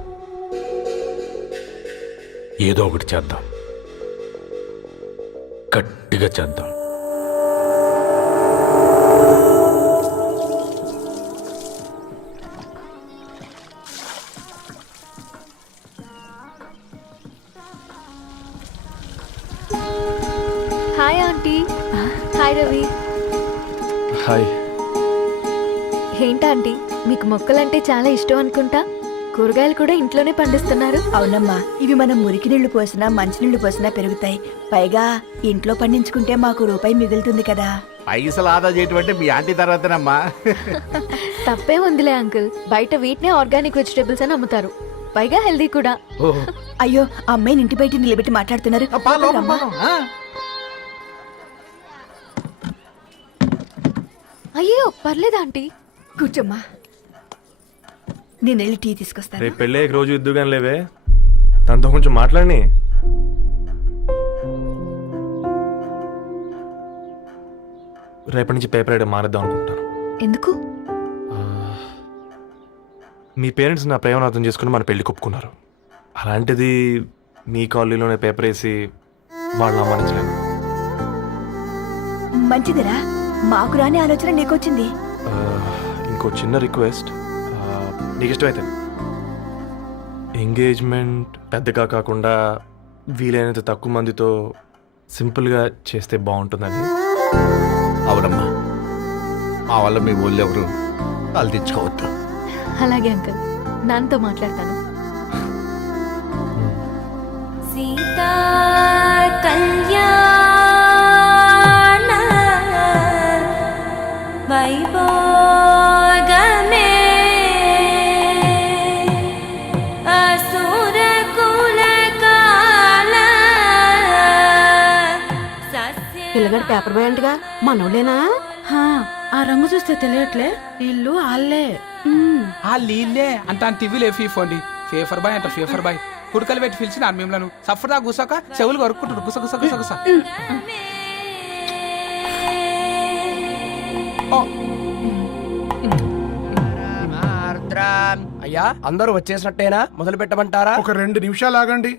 ఏదో ఒకటి చేద్దాం, గట్టిగా చేద్దాం. Hi aunty. Hi Ravi. Hi. ఏంటంటీ మీకు మొక్కలంటే చాలా ఇష్టం అనుకుంటా, కూరగాయలు కూడా ఇంట్లోనే పండిస్తున్నారు. అవునమ్మా, ఇవి మనం మురికి నీళ్లు పోసినా మంచినీళ్లు పోసినా పెరుగుతాయి. పైగా ఇంట్లో పండించుకుంటే మాకు రూపాయి మిగులుతుంది కదా. పైసలు ఆదా చేయటం మీ ఆంటీ తర్వాతనమ్మా. తప్పే ఉందిలే అంకుల్, బయట వీటినే ఆర్గానిక్ వెజిటేబుల్స్ అని అమ్ముతారు, పైగా హెల్దీ కూడా. అయ్యో, ఆ అమ్మాయిని ఇంటి బయట నిలబెట్టి మాట్లాడుతున్నారు. అమ్మా. అయ్యో పర్లేదు ఆంటీ. కూర్చోమ్మా, నేను వెళ్ళి టీ తీసుకొస్తాను. రేపు పెళ్ళే రోజు ఇద్దుగాని లేవే, తనతో కొంచెం మాట్లాడి. రేపటి నుంచి పేపర్ వేయడం మానేద్దాం అనుకుంటాను. ఎందుకు? మీ పేరెంట్స్ నా ప్రేమను అర్థం చేసుకుని మన పెళ్లి కొప్పుకున్నారు. అలాంటిది మీ కాలనీలోనే పేపర్ వేసి వాళ్ళని అవమానించలేను. మంచిదిరా, మాకు రాని ఆలోచన నీకొచ్చింది. ఇంకో చిన్న రిక్వెస్ట్, నీకు ఇష్టమైతే ఎంగేజ్మెంట్ పెద్దగా కాకుండా వీలైనంత తక్కువ మందితో సింపుల్గా చేస్తే బాగుంటుందని. అవునమ్మా, మా వల్ల మీ ఊళ్ళో ఎవరు వాళ్ళు తెచ్చుకోవద్దు. అలాగే అంకుల్, నాన్నతో మాట్లాడతాను. సీతా కళ్యాణ వైభోగమే అసుర కులకాల పిల్లగాడు పేపర్ బాయ్ అంటగా, మనోళ్ళేనా? ఆ రంగు చూస్తే తెలియట్లే, ఇల్లు ఆళ్ళే. ఆ లీళ్ళే అంత టీవీలో ఫీఫోండి. ఫేఫర్ బాయ్ అంట, ఫేఫర్ బాయ్. కుడుకలు పెట్టి పిలిచిన మిమ్మల్ని సఫర్దా గుసక చెవులు కొరుక్కుంటారు, గుస గుస గుస గుస. అయ్యా, అందరూ వచ్చేసినట్టేనా? మొదలు పెట్టమంటారా? ఒక 2 నిమిషాలు ఆగండి,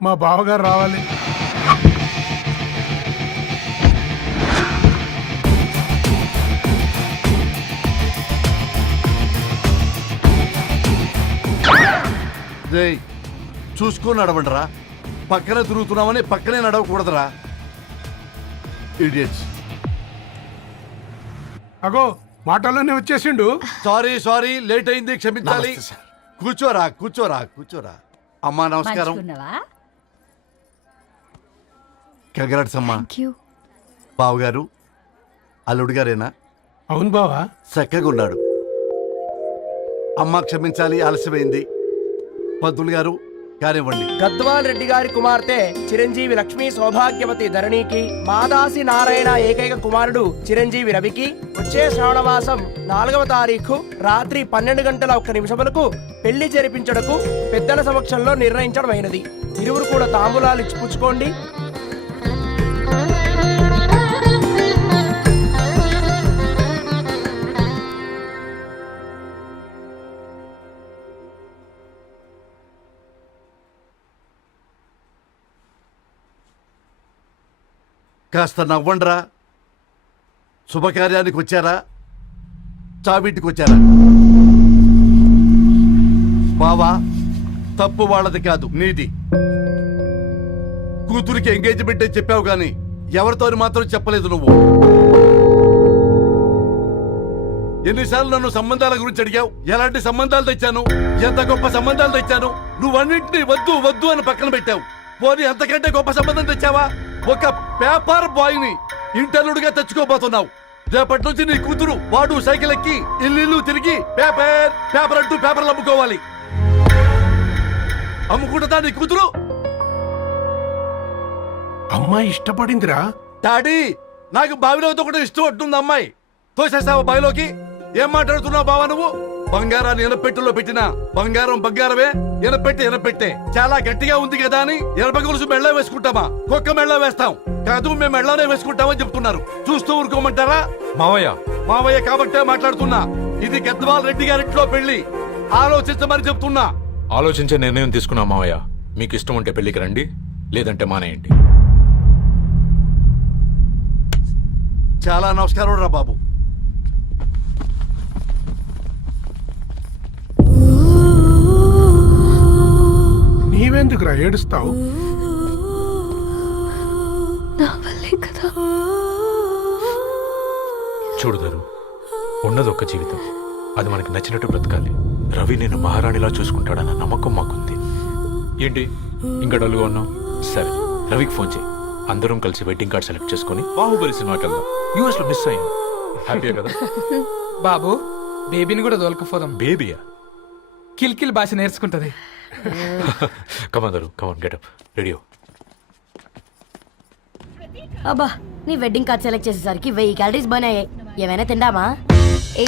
మా బావగారు రావాలి. చూసుకొని నడవండిరా, పక్కన తిరుగుతున్నామని పక్కనే నడవకూడదురా. ఇడియట్స్. అగో మాటల్లోనే వచ్చేసిండు. సారీ లేట్ అయింది, క్షమించాలి. కూర్చోరా కూర్చోరా కూర్చోరా. అమ్మా నమస్కారం. కంగ్రాట్స్ అమ్మా. బావగారు అల్లుడు గారేనా? అవును బావా. చక్కగా ఉన్నాడు. అమ్మ క్షమించాలి, ఆలస్యమైంది. పంతులు గారు కానివ్వండి. గద్వాల్ రెడ్డి గారి కుమార్తె చిరంజీవి లక్ష్మీ సౌభాగ్యవతి ధరణికి, మాదాసి నారాయణ ఏకైక కుమారుడు చిరంజీవి రవికి వచ్చే శ్రావణమాసం 4వ తారీఖు రాత్రి 12:01 పెళ్లి జరిపించడకు పెద్దల సమక్షంలో నిర్ణయించడమైనది. ఇరువురు కూడా తాంబూలాలు ఇచ్చి పుచ్చుకోండి. కాస్త నవ్వండ్రా. శుభకార్యానికి వచ్చారా, చావింటికి వచ్చారా? బావా, తప్పు వాళ్ళది కాదు, నీది. కూతురికి ఎంగేజ్మెంట్ అని చెప్పావు గాని ఎవరితో మాత్రం చెప్పలేదు నువ్వు. ఎన్నిసార్లు నన్ను సంబంధాల గురించి అడిగావు? ఎలాంటి సంబంధాలు తెచ్చాను, ఎంత గొప్ప సంబంధాలు తెచ్చాను. నువ్వన్నింటినీ వద్దు వద్దు అని పక్కన పెట్టావు. పోనీ అంతకంటే గొప్ప సంబంధం తెచ్చావా? ఒక పేపర్ బాయ్ ని ఇంటర్లుడిగా తెచ్చుకోబోతున్నావు. రేపటి నుంచి నీ కూతురు వాడు సైకిల్ ఎక్కి ఇల్లు తిరిగి పేపర్ పేపర్ అంటూ పేపర్లు అమ్ముకోవాలి. అమ్ముకుంటుందా నీ కూతురు? అమ్మాయి ఇష్టపడిందిరా. డాడీ, నాకు బావిలో ఒకటి ఇష్టం అంటుంది అమ్మాయి. తోసేస్తావా బావిలోకి? ఏం మాట్లాడుతున్నావు బావా నువ్వు? బంగారాన్ని ఎనపెట్టులో పెట్టినా బంగారం బంగారమే, ఎనపెట్టే చాలా గట్టిగా ఉంది కదా అని ఎనప గొలుసు మెళ్ళ వేసుకుంటామా? కుక్క మెళ్ళ వేస్తాం కాదు, మేము మెళ్ళనే వేసుకుంటామని చెప్తున్నారు. చూస్తూ ఊరుకోమంటారా? మావయ్య కాబట్టే మాట్లాడుతున్నా. ఇది గద్వాల్ రెడ్డి గారింట్లో పెళ్లి. ఆలోచించమని చెప్తున్నా. ఆలోచించే నిర్ణయం తీసుకున్నా మావయ్య. మీకు ఇష్టం ఉంటే పెళ్ళికి రండి, లేదంటే మానేయండి. చాలా నమస్కారం రా బాబు. నీవెందుకురా ఏడుస్తావు? నా వల్లే కదా. చూడుదరు, ఉన్నది ఒక్క జీవితం, అది మనకి నచ్చినట్టు బ్రతకాలి. రవి నేను మహారాణిలా చూసుకుంటాడన్న నమ్మకం మాకుంది. ఏంటి ఇంకా డల్గా ఉన్నావు? సరే, రవికి ఫోన్ చేయి. అందరం కలిసి వెడ్డింగ్ కార్డ్ సెలెక్ట్ చేసుకుని బాహుబలి సినిమాకి వెళ్దాం. యూఎస్ లో మిస్ అయ్యాం. హ్యాపీయా కదా? బాబు బేబీని కూడా దొరకపోదాం. బేబీయా? కిల్ భాష నేర్చుకుంటది. కమాందరు, కమాన్ గెటప్ రెడీ. అబ్బా, నీ వెడ్డింగ్ కార్డ్ సెలెక్ట్ చేసేసరికి 1000 క్యాలరీస్ బర్న్ అయ్యాయి. ఏమైనా తిందామా? ఏ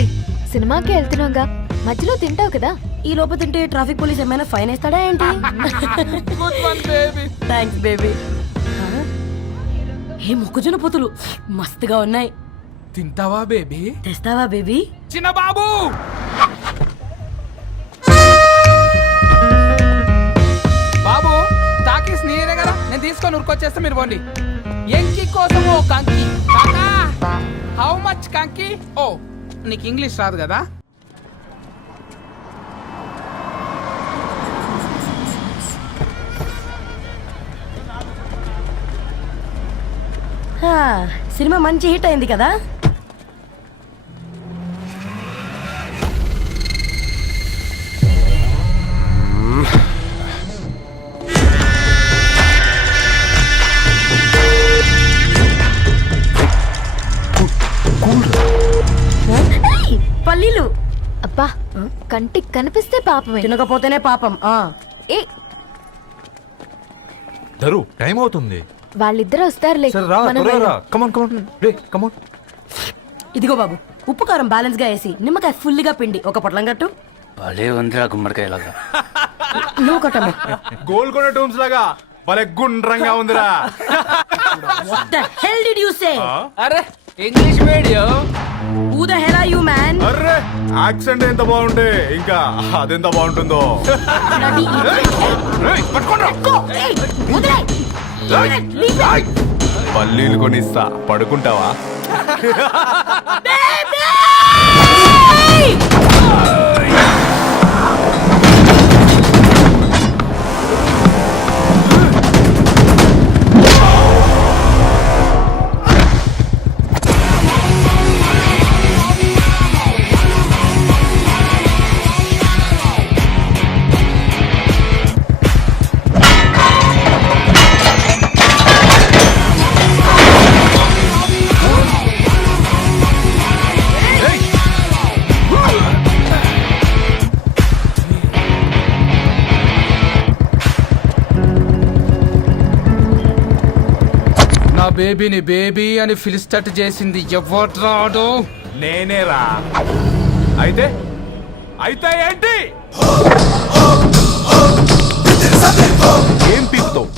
సినిమాకి వెళ్తున్నాగా, మధ్యలో తింటావు కదా. ఈ లోపు తింటే ట్రాఫిక్ పోలీస్ ఏమైనా ఫైన్ వేస్తాడా ఏంటి? Thanks baby. ఏ మొక్కజొన్న పొతులు మస్తుగా ఉన్నాయి. తింటావా బేబీ? తెస్తావా బేబీ? చిన్న బాబు బాబు టాకీస్ నీరే కదా, నేను తీసుకొని ఉరికొచ్చేస్తే మీరు పోండి. ఎంకి కోసం ఓ కంకి. కాకా హౌ మచ్ కంకి? ఓ నీకు ఇంగ్లీష్ రాదు కదా. సినిమా మంచి హిట్ అయింది కదా. పల్లీలు అబ్బా, కంటికి కనిపిస్తే పాపమే, తినకపోతేనే పాపం. ఏ దరు, టైం అవుతుంది. వాళ్ళిద్దరు వస్తారులే. మనం వెళ్దాం. ఇదిగో బాబు, ఉప్పు కారం బ్యాలెన్స్ గా వేసి నిమ్మకాయ ఫుల్ గా పిండి ఒక పొట్లం కట్టు. భలే ఉందిరా గుమ్మడికాయలాగా. నువ్వు కట్టమ్మా. గోల్కొండ టూమ్స్ లాగా భలే గుండ్రంగా ఉందిరా. What the hell did you say? అరే English medium. Who the hell are you man? Array accent ఎంత బాగుంటే ఇంకా అదెంత బాగుంటుందో. Bloody Hey, వదిలేయ్. పల్లీలు కొనిస్తా, పడుకుంటావా? బేబీని బేబీ అని ఫిలిస్టట్ చేసింది ఎవడ్రాడు? నేనేరా. అయితే అయితే ఏంటి? ఏం పీకుతావు?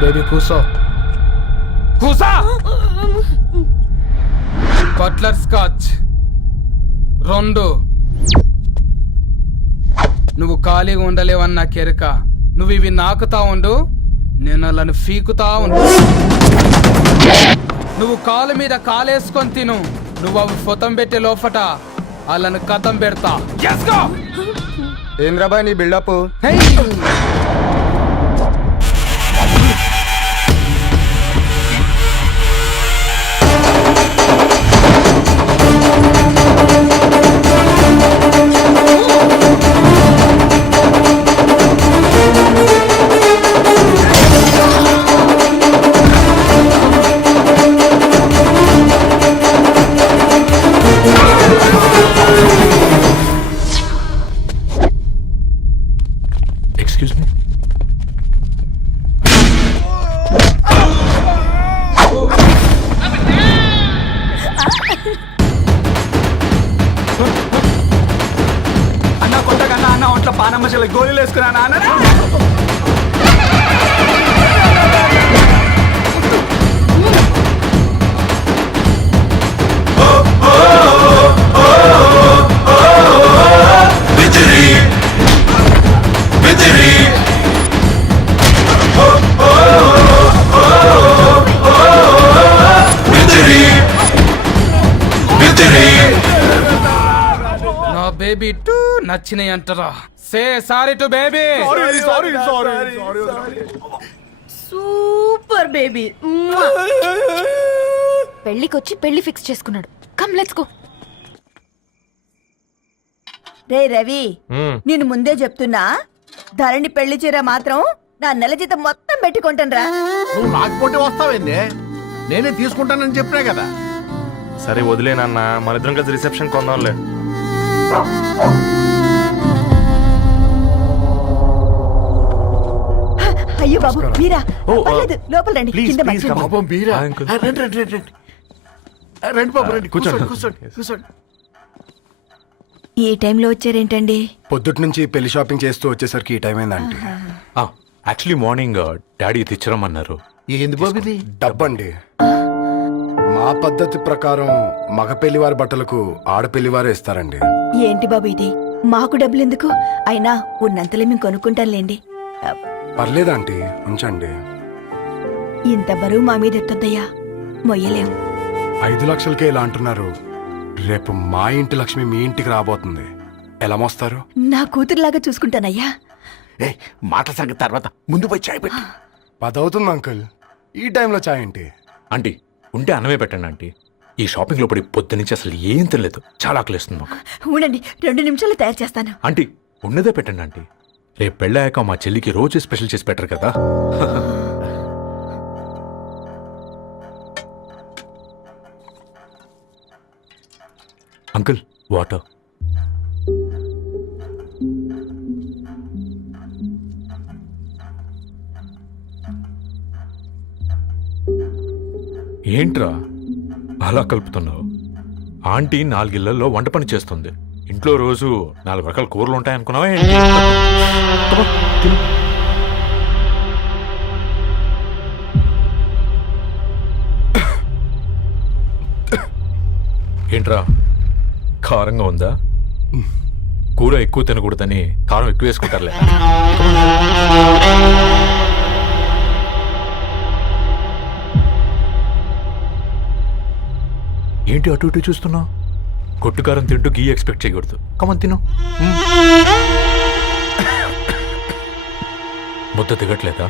బేబీ కూసో. కూసా. Butterscotch 2. నువ్వు ఖాళీగా ఉండలేవన్న కెరక. నువ్వు ఇవి నాకుతా ఉండు, నేను అలాని ఫీకుతా ఉండు. నువ్వు కాలు మీద కాలేసుకొని తిను. నువ్వు అవి ఫొతం పెట్టే లోపట అలాని కథం పెడతా. ఏంద్రాబాయ్ నీ బిల్డప్? Excuse me? సమస్యలు గోళీలు వేసుకున్నా నాన్న. నా బేబీ టూ నచ్చినాయి అంటారా? Say sorry to baby. Super baby. పెళ్లికొచ్చి పెళ్లి ఫిక్స్ చేసుకున్నాడు. Come let's go. రే రవి, నేను ముందే చెప్తున్నా, ధరణి పెళ్లి చీర మాత్రం నా నెల జీతం మొత్తం పెట్టుకుంటాను. నువ్వు రాకపోతే వస్తావేంది? నేనే తీసుకుంటానని చెప్పినా కదా. సరే వదిలేనన్నా, మన ఇద్దరం కలిసి రిసెప్షన్ కొందాంలే. అయ్యో బాబు మీరా? ఓ, పర్లేదు, లోపల రండి. ప్లీజ్, కింద ప్లీజ్ మంచం. కమ్. పాపం బీరా. ఆ, అంకుల్. రండి రండి రండి రండి. రండి బాబు రండి. కూర్చోండి. కూర్చోండి కూర్చోండి. ఈ టైంలో వచ్చారేంటండి? పొద్దుటి నుంచి పెళ్లి షాపింగ్ చేస్తూ వచ్చేసరికి ఈ టైం అయిందండి. యాక్చువల్లీ మార్నింగ్ డాడీ తెచ్చరమన్నారు. ఏంది బాబు ఇది? డబ్బండి. మా పద్ధతి ప్రకారం మగ పెళ్లివారి బట్టలకు ఆడపెళ్లివారే ఇస్తారండి. ఏంటి బాబు ఇది? మాకు డబ్బులు ఎందుకు? అయినా ఉన్నంతలే మేము కొనుక్కుంటాంలేండి. పర్లేదంటీ, ఉంచండి. ఇంత బరువు మా మీద ఎత్తొద్దయ్యా, మొయ్యలేం. 5 లక్షలకే ఇలా అంటున్నారు. రేపు మా ఇంటి లక్ష్మి మీ ఇంటికి రాబోతుంది. ఎలా మోస్తారు? నా కూతురులాగా చూసుకుంటానయ్యా. మాటల సంగతి తర్వాత, ముందు పోయి చాయ్ పెట్టి. 10 అవుతుంది అంకుల్. ఈ టైంలో చాయ్ ఏంటి? ఆంటీ ఉంటే అన్నమే పెట్టండి ఆంటీ. ఈ షాపింగ్ లో పడి పొద్దు నుంచి అసలు ఏం తినలేదు. చాలా ఆకలిస్తుంది మాకు. ఉండండి, 2 నిమిషాలు తయారు చేస్తాను. ఆంటీ ఉన్నదే పెట్టండి ఆంటీ. రేపు పెళ్ళాక మా చెల్లికి రోజు స్పెషల్ చేసి పెట్టరు కదా. Uncle water. ఏంట్రా అలా కలుపుతున్నావు? ఆంటీ 4 ఇళ్లలో వంట పని చేస్తుంది. ఇంట్లో రోజు 4 రకాల కూరలు ఉంటాయనుకున్నావా ఏంటి? తిను. ఏంట్రా కారంగా ఉందా? కూర ఎక్కువ తినకూడదని కారం ఎక్కువ వేసుకుంటారులే. ఏంటి అటు ఇటు చూస్తున్నావు? కొట్టుకారం తింటూ గీ ఎక్స్పెక్ట్ చేయకూడదు. కమన్ తిను. ముద్ద దిగట్లేదా?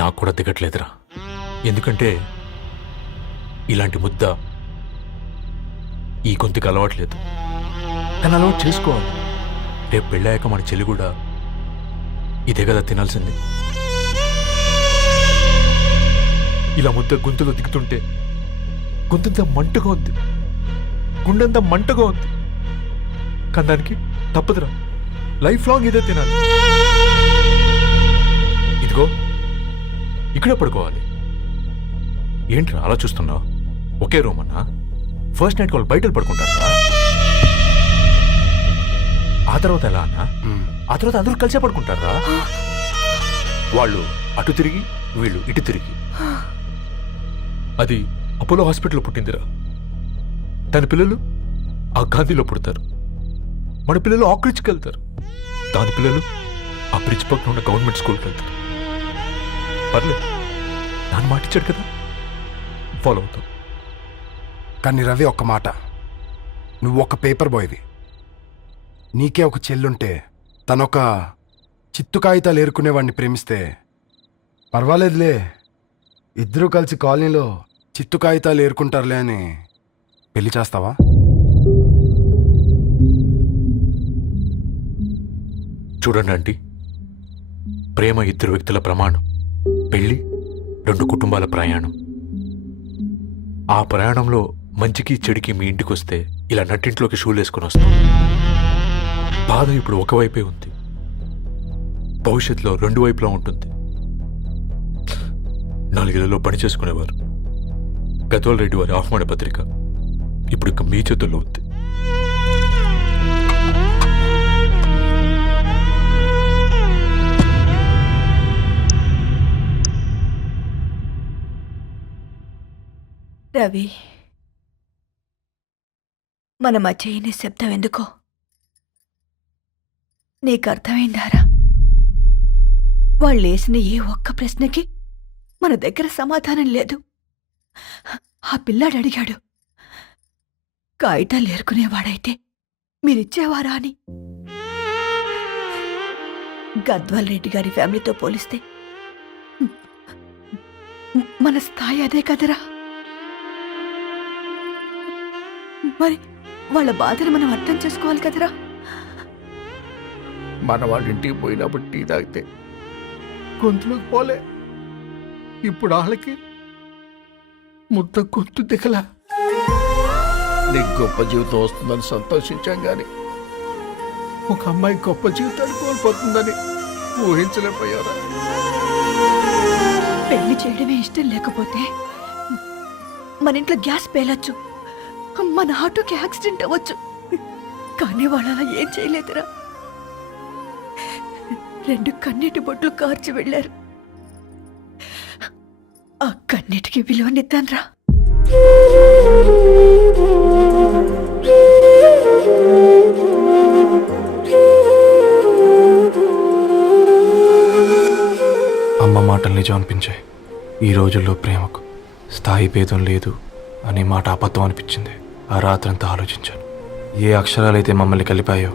నాకు కూడా దిగట్లేదురా. ఎందుకంటే ఇలాంటి ముద్ద ఈ గొంతుకి అలవాట్లేదు. కానీ అలవాటు చేసుకోవాలి. రేపు పెళ్ళాక మన చెల్లి కూడా ఇదే కదా తినాల్సింది. ఇలా ముద్ద గొంతులో దిగుతుంటే గొంతంతా మంటగా ఉంది, గుండెంతా మంటగా ఉంది. కానీ దానికి తప్పదురా, లైఫ్ లాంగ్ ఇదే తినాలి. ఇదిగో ఇక్కడే పడుకోవాలి. ఏంట్రా అలా చూస్తున్నావు? ఒకే రూమ్ అన్నా? ఫస్ట్ నైట్ వాళ్ళు బయటలు పడుకుంటారా? ఆ తర్వాత ఎలా అన్నా? ఆ తర్వాత అందరూ కలిసే పడుకుంటారా? వాళ్ళు అటు తిరిగి వీళ్ళు ఇటు తిరిగి. అది అపోలో హాస్పిటల్లో పుట్టిందిరా. దాని పిల్లలు ఆ గాంధీలో పుడతారు. మన పిల్లలు ఆక్రిచ్కి వెళ్తారు. దాని పిల్లలు ఆ బ్రిడ్జ్ పక్కన ఉన్న గవర్నమెంట్ స్కూల్కి వెళ్తారు. పర్లేదు, నాన్న మాట ఇచ్చాడు కదా, ఫాలో అవుతాం. కానీ రవి, ఒక్క మాట. నువ్వు ఒక పేపర్ బాయ్వి. నీకే ఒక చెల్లుంటే తనొక చిత్తు కాగితాలు ఏరుకునేవాడిని ప్రేమిస్తే పర్వాలేదులే, ఇద్దరూ కలిసి కాలనీలో చిత్తు కాగితాలు ఏరుకుంటారులే అని పెళ్లి చేస్తావా? చూడండి ఆంటీ, ప్రేమ 2 వ్యక్తుల ప్రమాణం, పెళ్లి 2 కుటుంబాల ప్రయాణం. ఆ ప్రయాణంలో మంచికి చెడుకి మీ ఇంటికి వస్తే ఇలా నట్టింట్లోకి షూలు వేసుకొని వస్తాం. బాధ ఇప్పుడు ఒకవైపే ఉంది, భవిష్యత్తులో 2 వైపులా ఉంటుంది. 4 ఇళ్లలో పని చేసుకునేవారు. గద్వాల్ రెడ్డి వారి ఆహ్వాన పత్రిక ఇప్పుడు ఇక మీ చేతుల్లో ఉంది. రవి, మన మధ్య ఈ నిశ్శబ్దం ఎందుకో నీకు అర్థమైందారా? వాళ్ళు వేసిన ఏ ఒక్క ప్రశ్నకి మన దగ్గర సమాధానం లేదు. ఆ పిల్లాడు అడిగాడు, కాగితాలు ఏరుకునేవాడైతే మీరిచ్చేవారా అని. గద్వాల్ రెడ్డి గారి ఫ్యామిలీతో పోలిస్తే మన స్థాయి అదే కదరా. మరి వాళ్ళ బాధను మనం అర్థం చేసుకోవాలి కదరా. మన వాళ్ళ ఇంటికి పోయినప్పుడు టీ తాగితే గొంతులోకి పోలే, ఇప్పుడు వాళ్ళకి ముద్ద గొంతు దిగలా. నీకు గొప్ప జీవితం వస్తుందని సంతోషించాం కానీ ఒక అమ్మాయి గొప్ప జీవితాన్ని కోల్పోతుందని ఊహించలేకపోయారా? పెళ్లి చేయడమే ఇష్టం లేకపోతే మన ఇంట్లో గ్యాస్ పేలొచ్చు, మన ఆటోకి యాక్సిడెంట్ అవ్వచ్చు, కానీ వాళ్ళు అలా ఏం చేయలేదురా. 2 కన్నీటి బొట్లు కార్చి వెళ్ళారు. ఆ కన్నీటికి విలువనిద్దాన్రా. అమ్మ మాటలు నిజం అనిపించాయి. ఈ రోజుల్లో ప్రేమకు స్థాయి భేదం లేదు అనే మాట అబద్ధం అనిపించింది. ఆ రాత్రంతా ఆలోచించాను. ఏ అక్షరాలైతే మమ్మల్ని కలిపాయో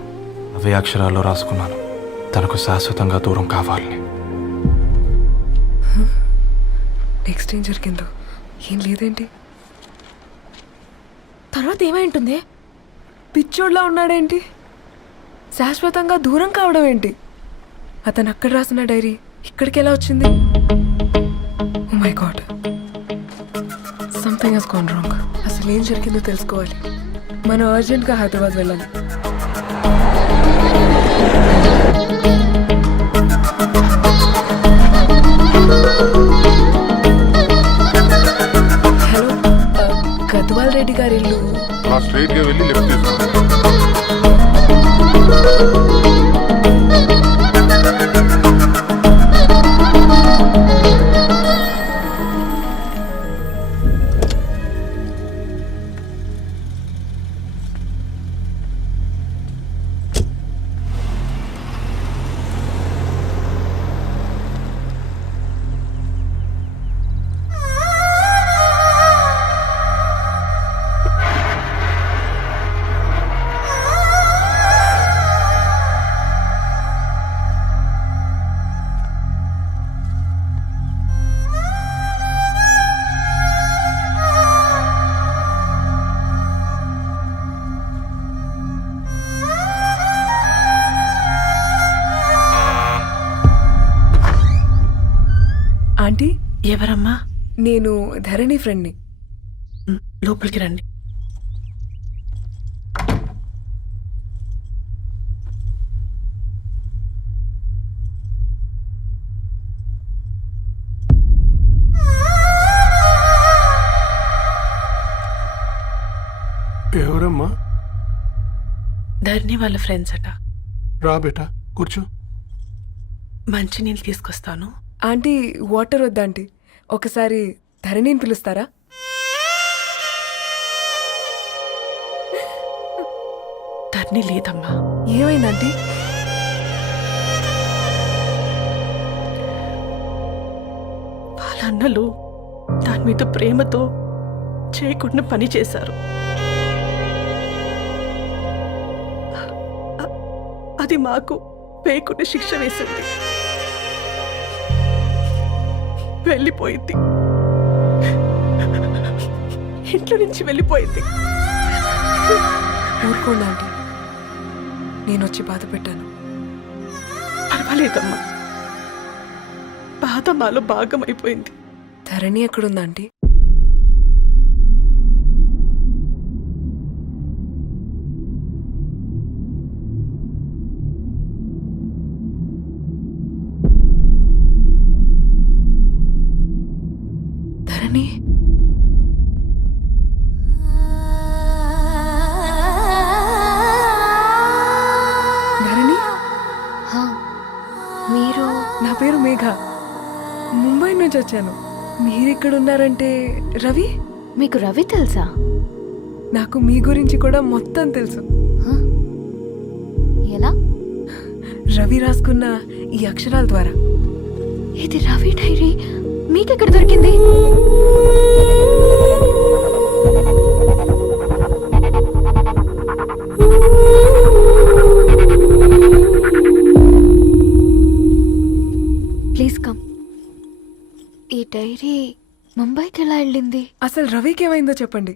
అవే అక్షరాల్లో రాసుకున్నాను, తనకు శాశ్వతంగా దూరం కావాలని. నెక్స్ట్ ఏం జరిగిందో ఏం లేదేంటి? తర్వాత ఏమై ఉంటుంది? పిచ్చోడ్లా ఉన్నాడేంటి? శాశ్వతంగా దూరం కావడం ఏంటి? అతను అక్కడ రాసిన డైరీ ఇక్కడికి ఎలా వచ్చింది? Oh my god, something has gone wrong. అసలు ఏం జరిగిందో తెలుసుకోవాలి. మనం అర్జెంట్గా హైదరాబాద్ వెళ్ళాలి. హలో, గద్వాల్ రెడ్డి గారి ఇల్లు. స్ట్రైట్గా వెళ్ళి లెఫ్ట్ తీసుకోండి. ఆంటీ, ఎవరమ్మా? నేను ధరణి ఫ్రెండ్ని. లోపలికి రండి. ఎవరమ్మా? ధరణి వాళ్ళ ఫ్రెండ్స్ అట. రా బేటా, కూర్చో. మంచినీళ్ళు తీసుకొస్తాను. ఆంటీ, వాటర్ వద్దాంటీ, ఒకసారి ధరణిని పిలుస్తారా? ధరణి లేదమ్మా. ఏమైందంటీ? వాళ్ళ అన్నలు దాని మీద ప్రేమతో చేయకుండా పని చేశారు. అది మాకు పేయకుండా శిక్ష వేసింది. వెళ్ళిపోయింది, ఇంట్లో నుంచి వెళ్ళిపోయింది. ఊరుకోండి ఆంటీ, నేను వచ్చి బాధ పెట్టాను. పర్వాలేదమ్మా, బాధ మాలో భాగం అయిపోయింది. ధరణి ఎక్కడుందా ఆంటీ? ధరణి, ధరణి, హా, మీరు? నా పేరు మేఘ, ముంబై నుంచి వచ్చాను. మీరిక్కడ ఉన్నారంటే రవి? మీకు రవి తెలుసా? నాకు మీ గురించి కూడా మొత్తం తెలుసు. ఎలా? రవి రాసుకున్న ఈ అక్షరాల ద్వారా. ఇది రవి డైరీ మీకెక్కడ దొరికింది? Please come. ఈ డైరీ ముంబైకి ఎలా వెళ్ళింది? అసలు రవికి ఏమైందో చెప్పండి.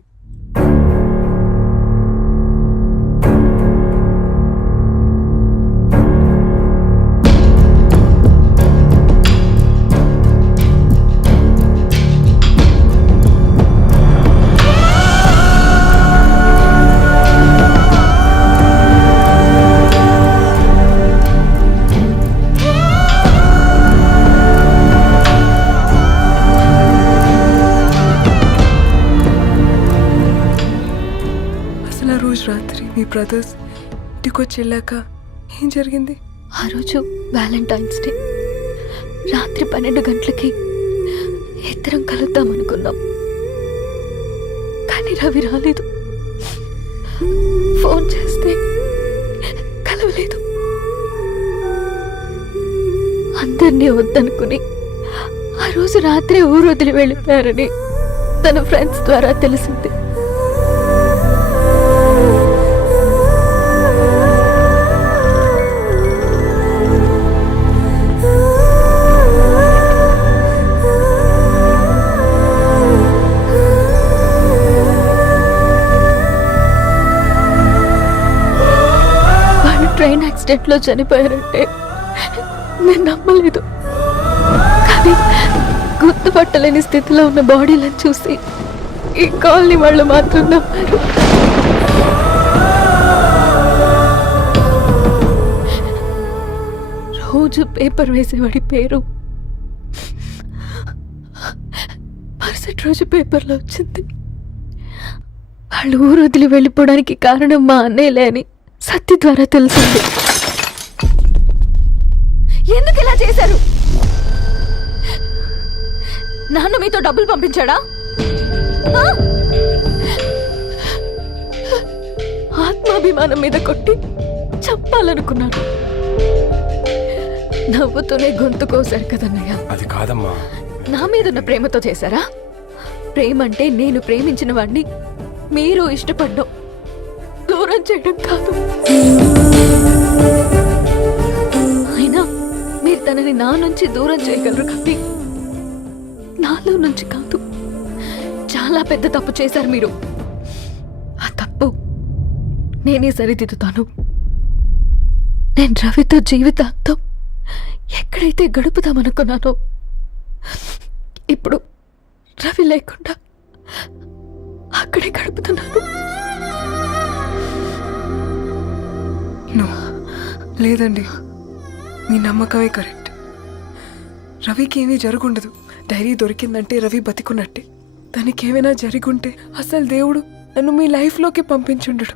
అసలు ఆ రోజు రాత్రి మీ బ్రదర్స్ ఇంటికొచ్చి వెళ్ళాక ఏం జరిగింది? ఆ రోజు వ్యాలంటైన్స్ డే రాత్రి 12 గంటలకి ఇద్దరం కలుద్దామనుకున్నాం. కానీ రవి రాలేదు. ఫోన్ చేస్తే కలవలేదు. అందరినీ వద్దనుకుని ఆ రోజు రాత్రి ఊరు వదిలి వెళ్ళిపోయారని తన ఫ్రెండ్స్ ద్వారా తెలిసింది. ట్రైన్ యాక్సిడెంట్లో చనిపోయారంటే నేను నమ్మలేదు. కానీ గుర్తుపట్టలేని స్థితిలో ఉన్న బాడీలను చూసి ఈ కాలనీ వాళ్ళు మాత్రం నమ్మారు. రోజు పేపర్ వేసేవాడి పేరు మరుసటి రోజు పేపర్లో వచ్చింది. వాళ్ళు ఊరు వదిలి వెళ్ళిపోవడానికి కారణం మా అన్నయ్యలే అని సత్య ద్వారా తెలిసింది. ఎందుకు ఇలా చేశారు? నాన్న మీతో డబ్బులు పంపించాడా? ఆత్మాభిమానం మీద కొట్టి చంపాలనుకున్నారు. నవ్వుతూనే గొంతు కోసారు కదన్నయ్య. అది కాదమ్మా. నా మీదున్న ప్రేమతో చేశారా? ప్రేమంటే నేను ప్రేమించిన వాడిని మీరు ఇష్టపడ్డం, దూరం చేయడం కాదు. అయినా మీరు తనని నా నుంచి దూరం చేయగలరు కానీ నాలో నుంచి కాదు. చాలా పెద్ద తప్పు చేశారు మీరు. ఆ తప్పు నేనే సరిదిద్దుతాను. నేను రవితో జీవితాంతం ఎక్కడైతే గడుపుదామనుకున్నానో ఇప్పుడు రవి లేకుండా అక్కడే గడుపుతున్నాను. లేదండి, మీ నమ్మకమే కరెక్ట్. రవికి ఏమీ జరుగుండదు. డైరీ దొరికిందంటే రవి బతికున్నట్టే. తనకి ఏమైనా జరుగుంటే అసలు దేవుడు నన్ను మీ లైఫ్లోకి పంపించుండడు.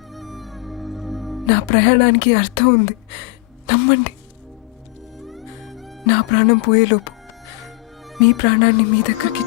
నా ప్రయాణానికి అర్థం ఉంది, నమ్మండి. నా ప్రాణం పోయేలోపు మీ ప్రాణాన్ని మీ దగ్గరికి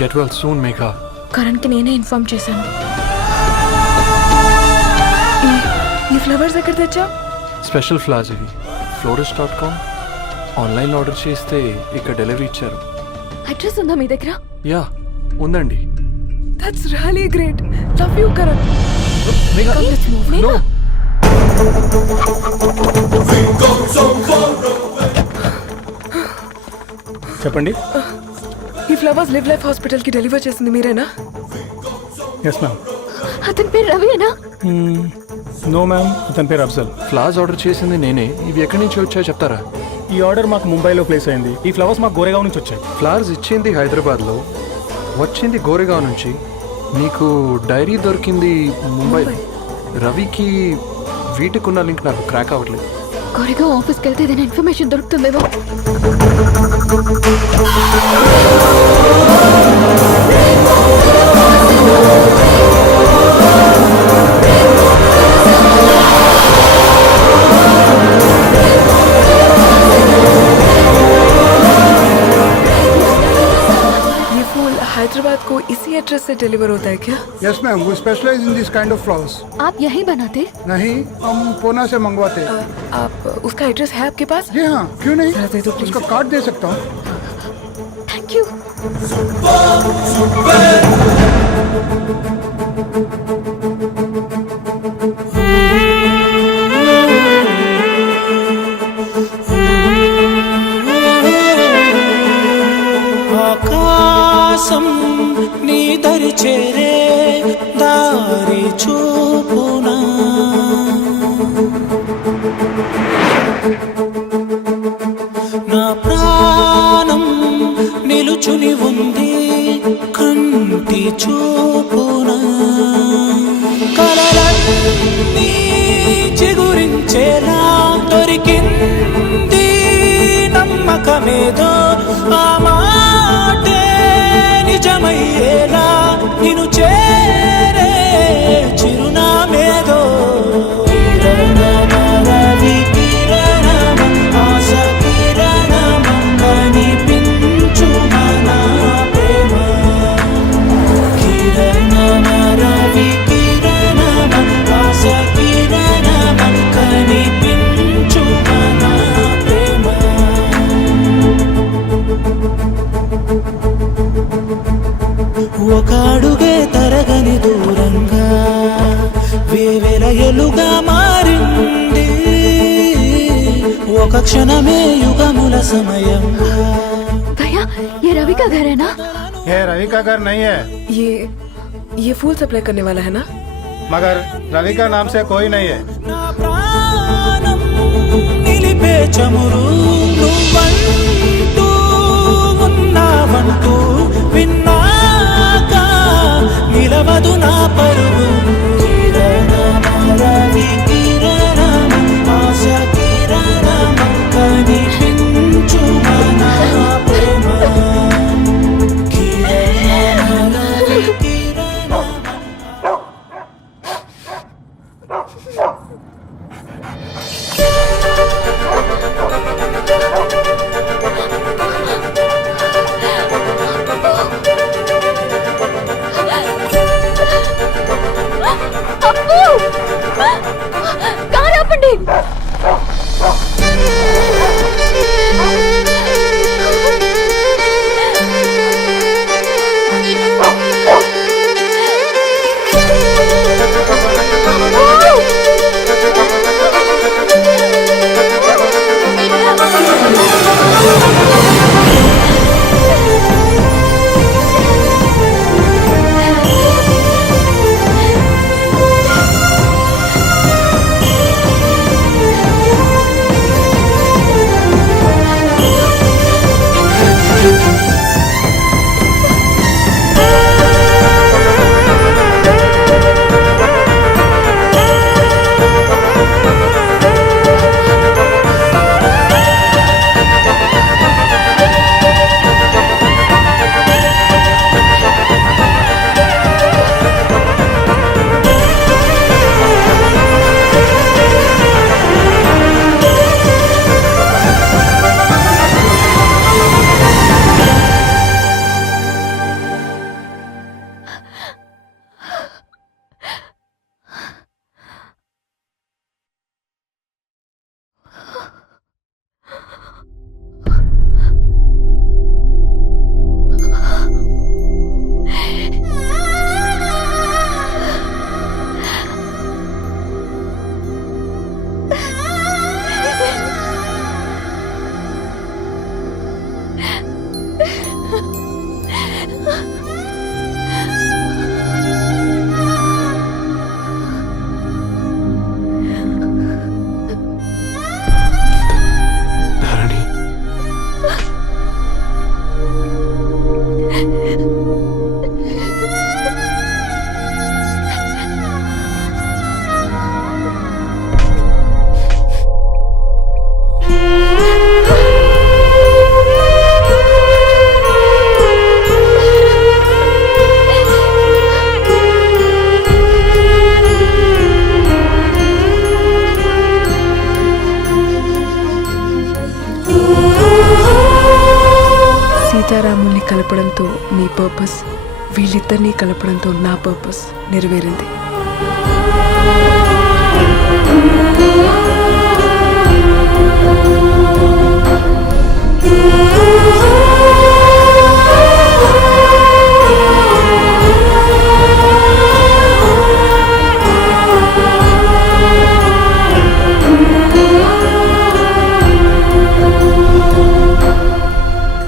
Get well soon, Megha. కరణ్కి నేనే ఇన్ఫార్మ్ చేశాను. ఈ ఫ్లవర్స్ ఎక్కడ తెచ్చా? స్పెషల్ ఫ్లవర్స్ ఇవి. florist.com ఆన్లైన్లో ఆర్డర్ చేస్తే ఇక్కడ డెలివరీ ఇచ్చారు. అడ్రస్ ఉందా మీ దగ్గర? యా ఉందండి. That's really great. Love you Karan. No. చెప్పండి. ఈ ఫ్లవర్స్ లివ్ లైఫ్ హాస్పిటల్కి డెలివర్ చేసింది మీరేనా? Yes ma'am. అతని పేరు రవినా? నో మ్యామ్, అతని పేరు అఫ్జల్. ఫ్లవర్స్ ఆర్డర్ చేసింది నేనే. ఇవి ఎక్కడి నుంచి వచ్చాయో చెప్తారా? ఈ ఆర్డర్ మాకు ముంబైలో ప్లేస్ అయింది. ఈ ఫ్లవర్స్ మాకు గోరేగావ్ నుంచి వచ్చాయి. ఫ్లవర్స్ ఇచ్చింది హైదరాబాద్లో, వచ్చింది గోరేగావ్ నుంచి. మీకు డైరీ దొరికింది ముంబై. రవికి వీటికున్న లింక్ నాకు క్రాక్ అవ్వట్లేదు. కోరిగా ఆఫీస్కి వెళ్తే ఏదైనా ఇన్ఫర్మేషన్ దొరుకుతుందేమో. ये फूल हैदराबाद को इसी एड्रेस से डिलीवर होता है क्या? यस मैम, वो specialise in this kind of flowers. आप यही बनाते? नहीं, हम पूना से मंगवाते हैं. आप उसका एड्रेस है आपके पास? जी हाँ, क्यों नहीं? जरा दे दो प्लीज. उसका कार्ड दे सकता हूँ. Thank you. ఆకాశం నీ దరి చేరే దారి చూపునా, నా ప్రాణం నిలుచుని ఉంది కంటి చూపునా, కలలన్నీ చిగురించేలా దొరికింది నమ్మకమేదో, ఆ మాటే నిజమయ్యేలా నిన్ను చేరే చిరునామేదో. కిరణమ రవి కిరణమ ఆశ కిరణమ కనిపించుమ నా ప్రేమ. కిరణమ రవి కిరణమ ఆశ కిరణమ కనిపించుమ నా ప్రేమ. ఒక అడుగే తరగని దూరంగా వేవేల ఎలుగా మారింది, ఒక క్షణమే యుగముల సమయంగా. भैया ये रवि का घर है ना? ये रवि का घर नहीं है, ये फूल सप्लाई करने वाला है ना? मगर रवि का नाम से कोई नहीं है. నా ప్రాణం నిలిపే చమురు నువ్వంటూ ఉన్నావంటూ విన్నాక నిలవదు నా పరువు. కిరణమ రవి కిరణమ ఆశ కిరణమ కనిపించుమ నా ప్రేమ. కిరణమ రవి కిరణమ. కలపడంతో నీ పర్పస్, వీళ్ళిద్దరినీ కలపడంతో నా పర్పస్ నెరవేరింది.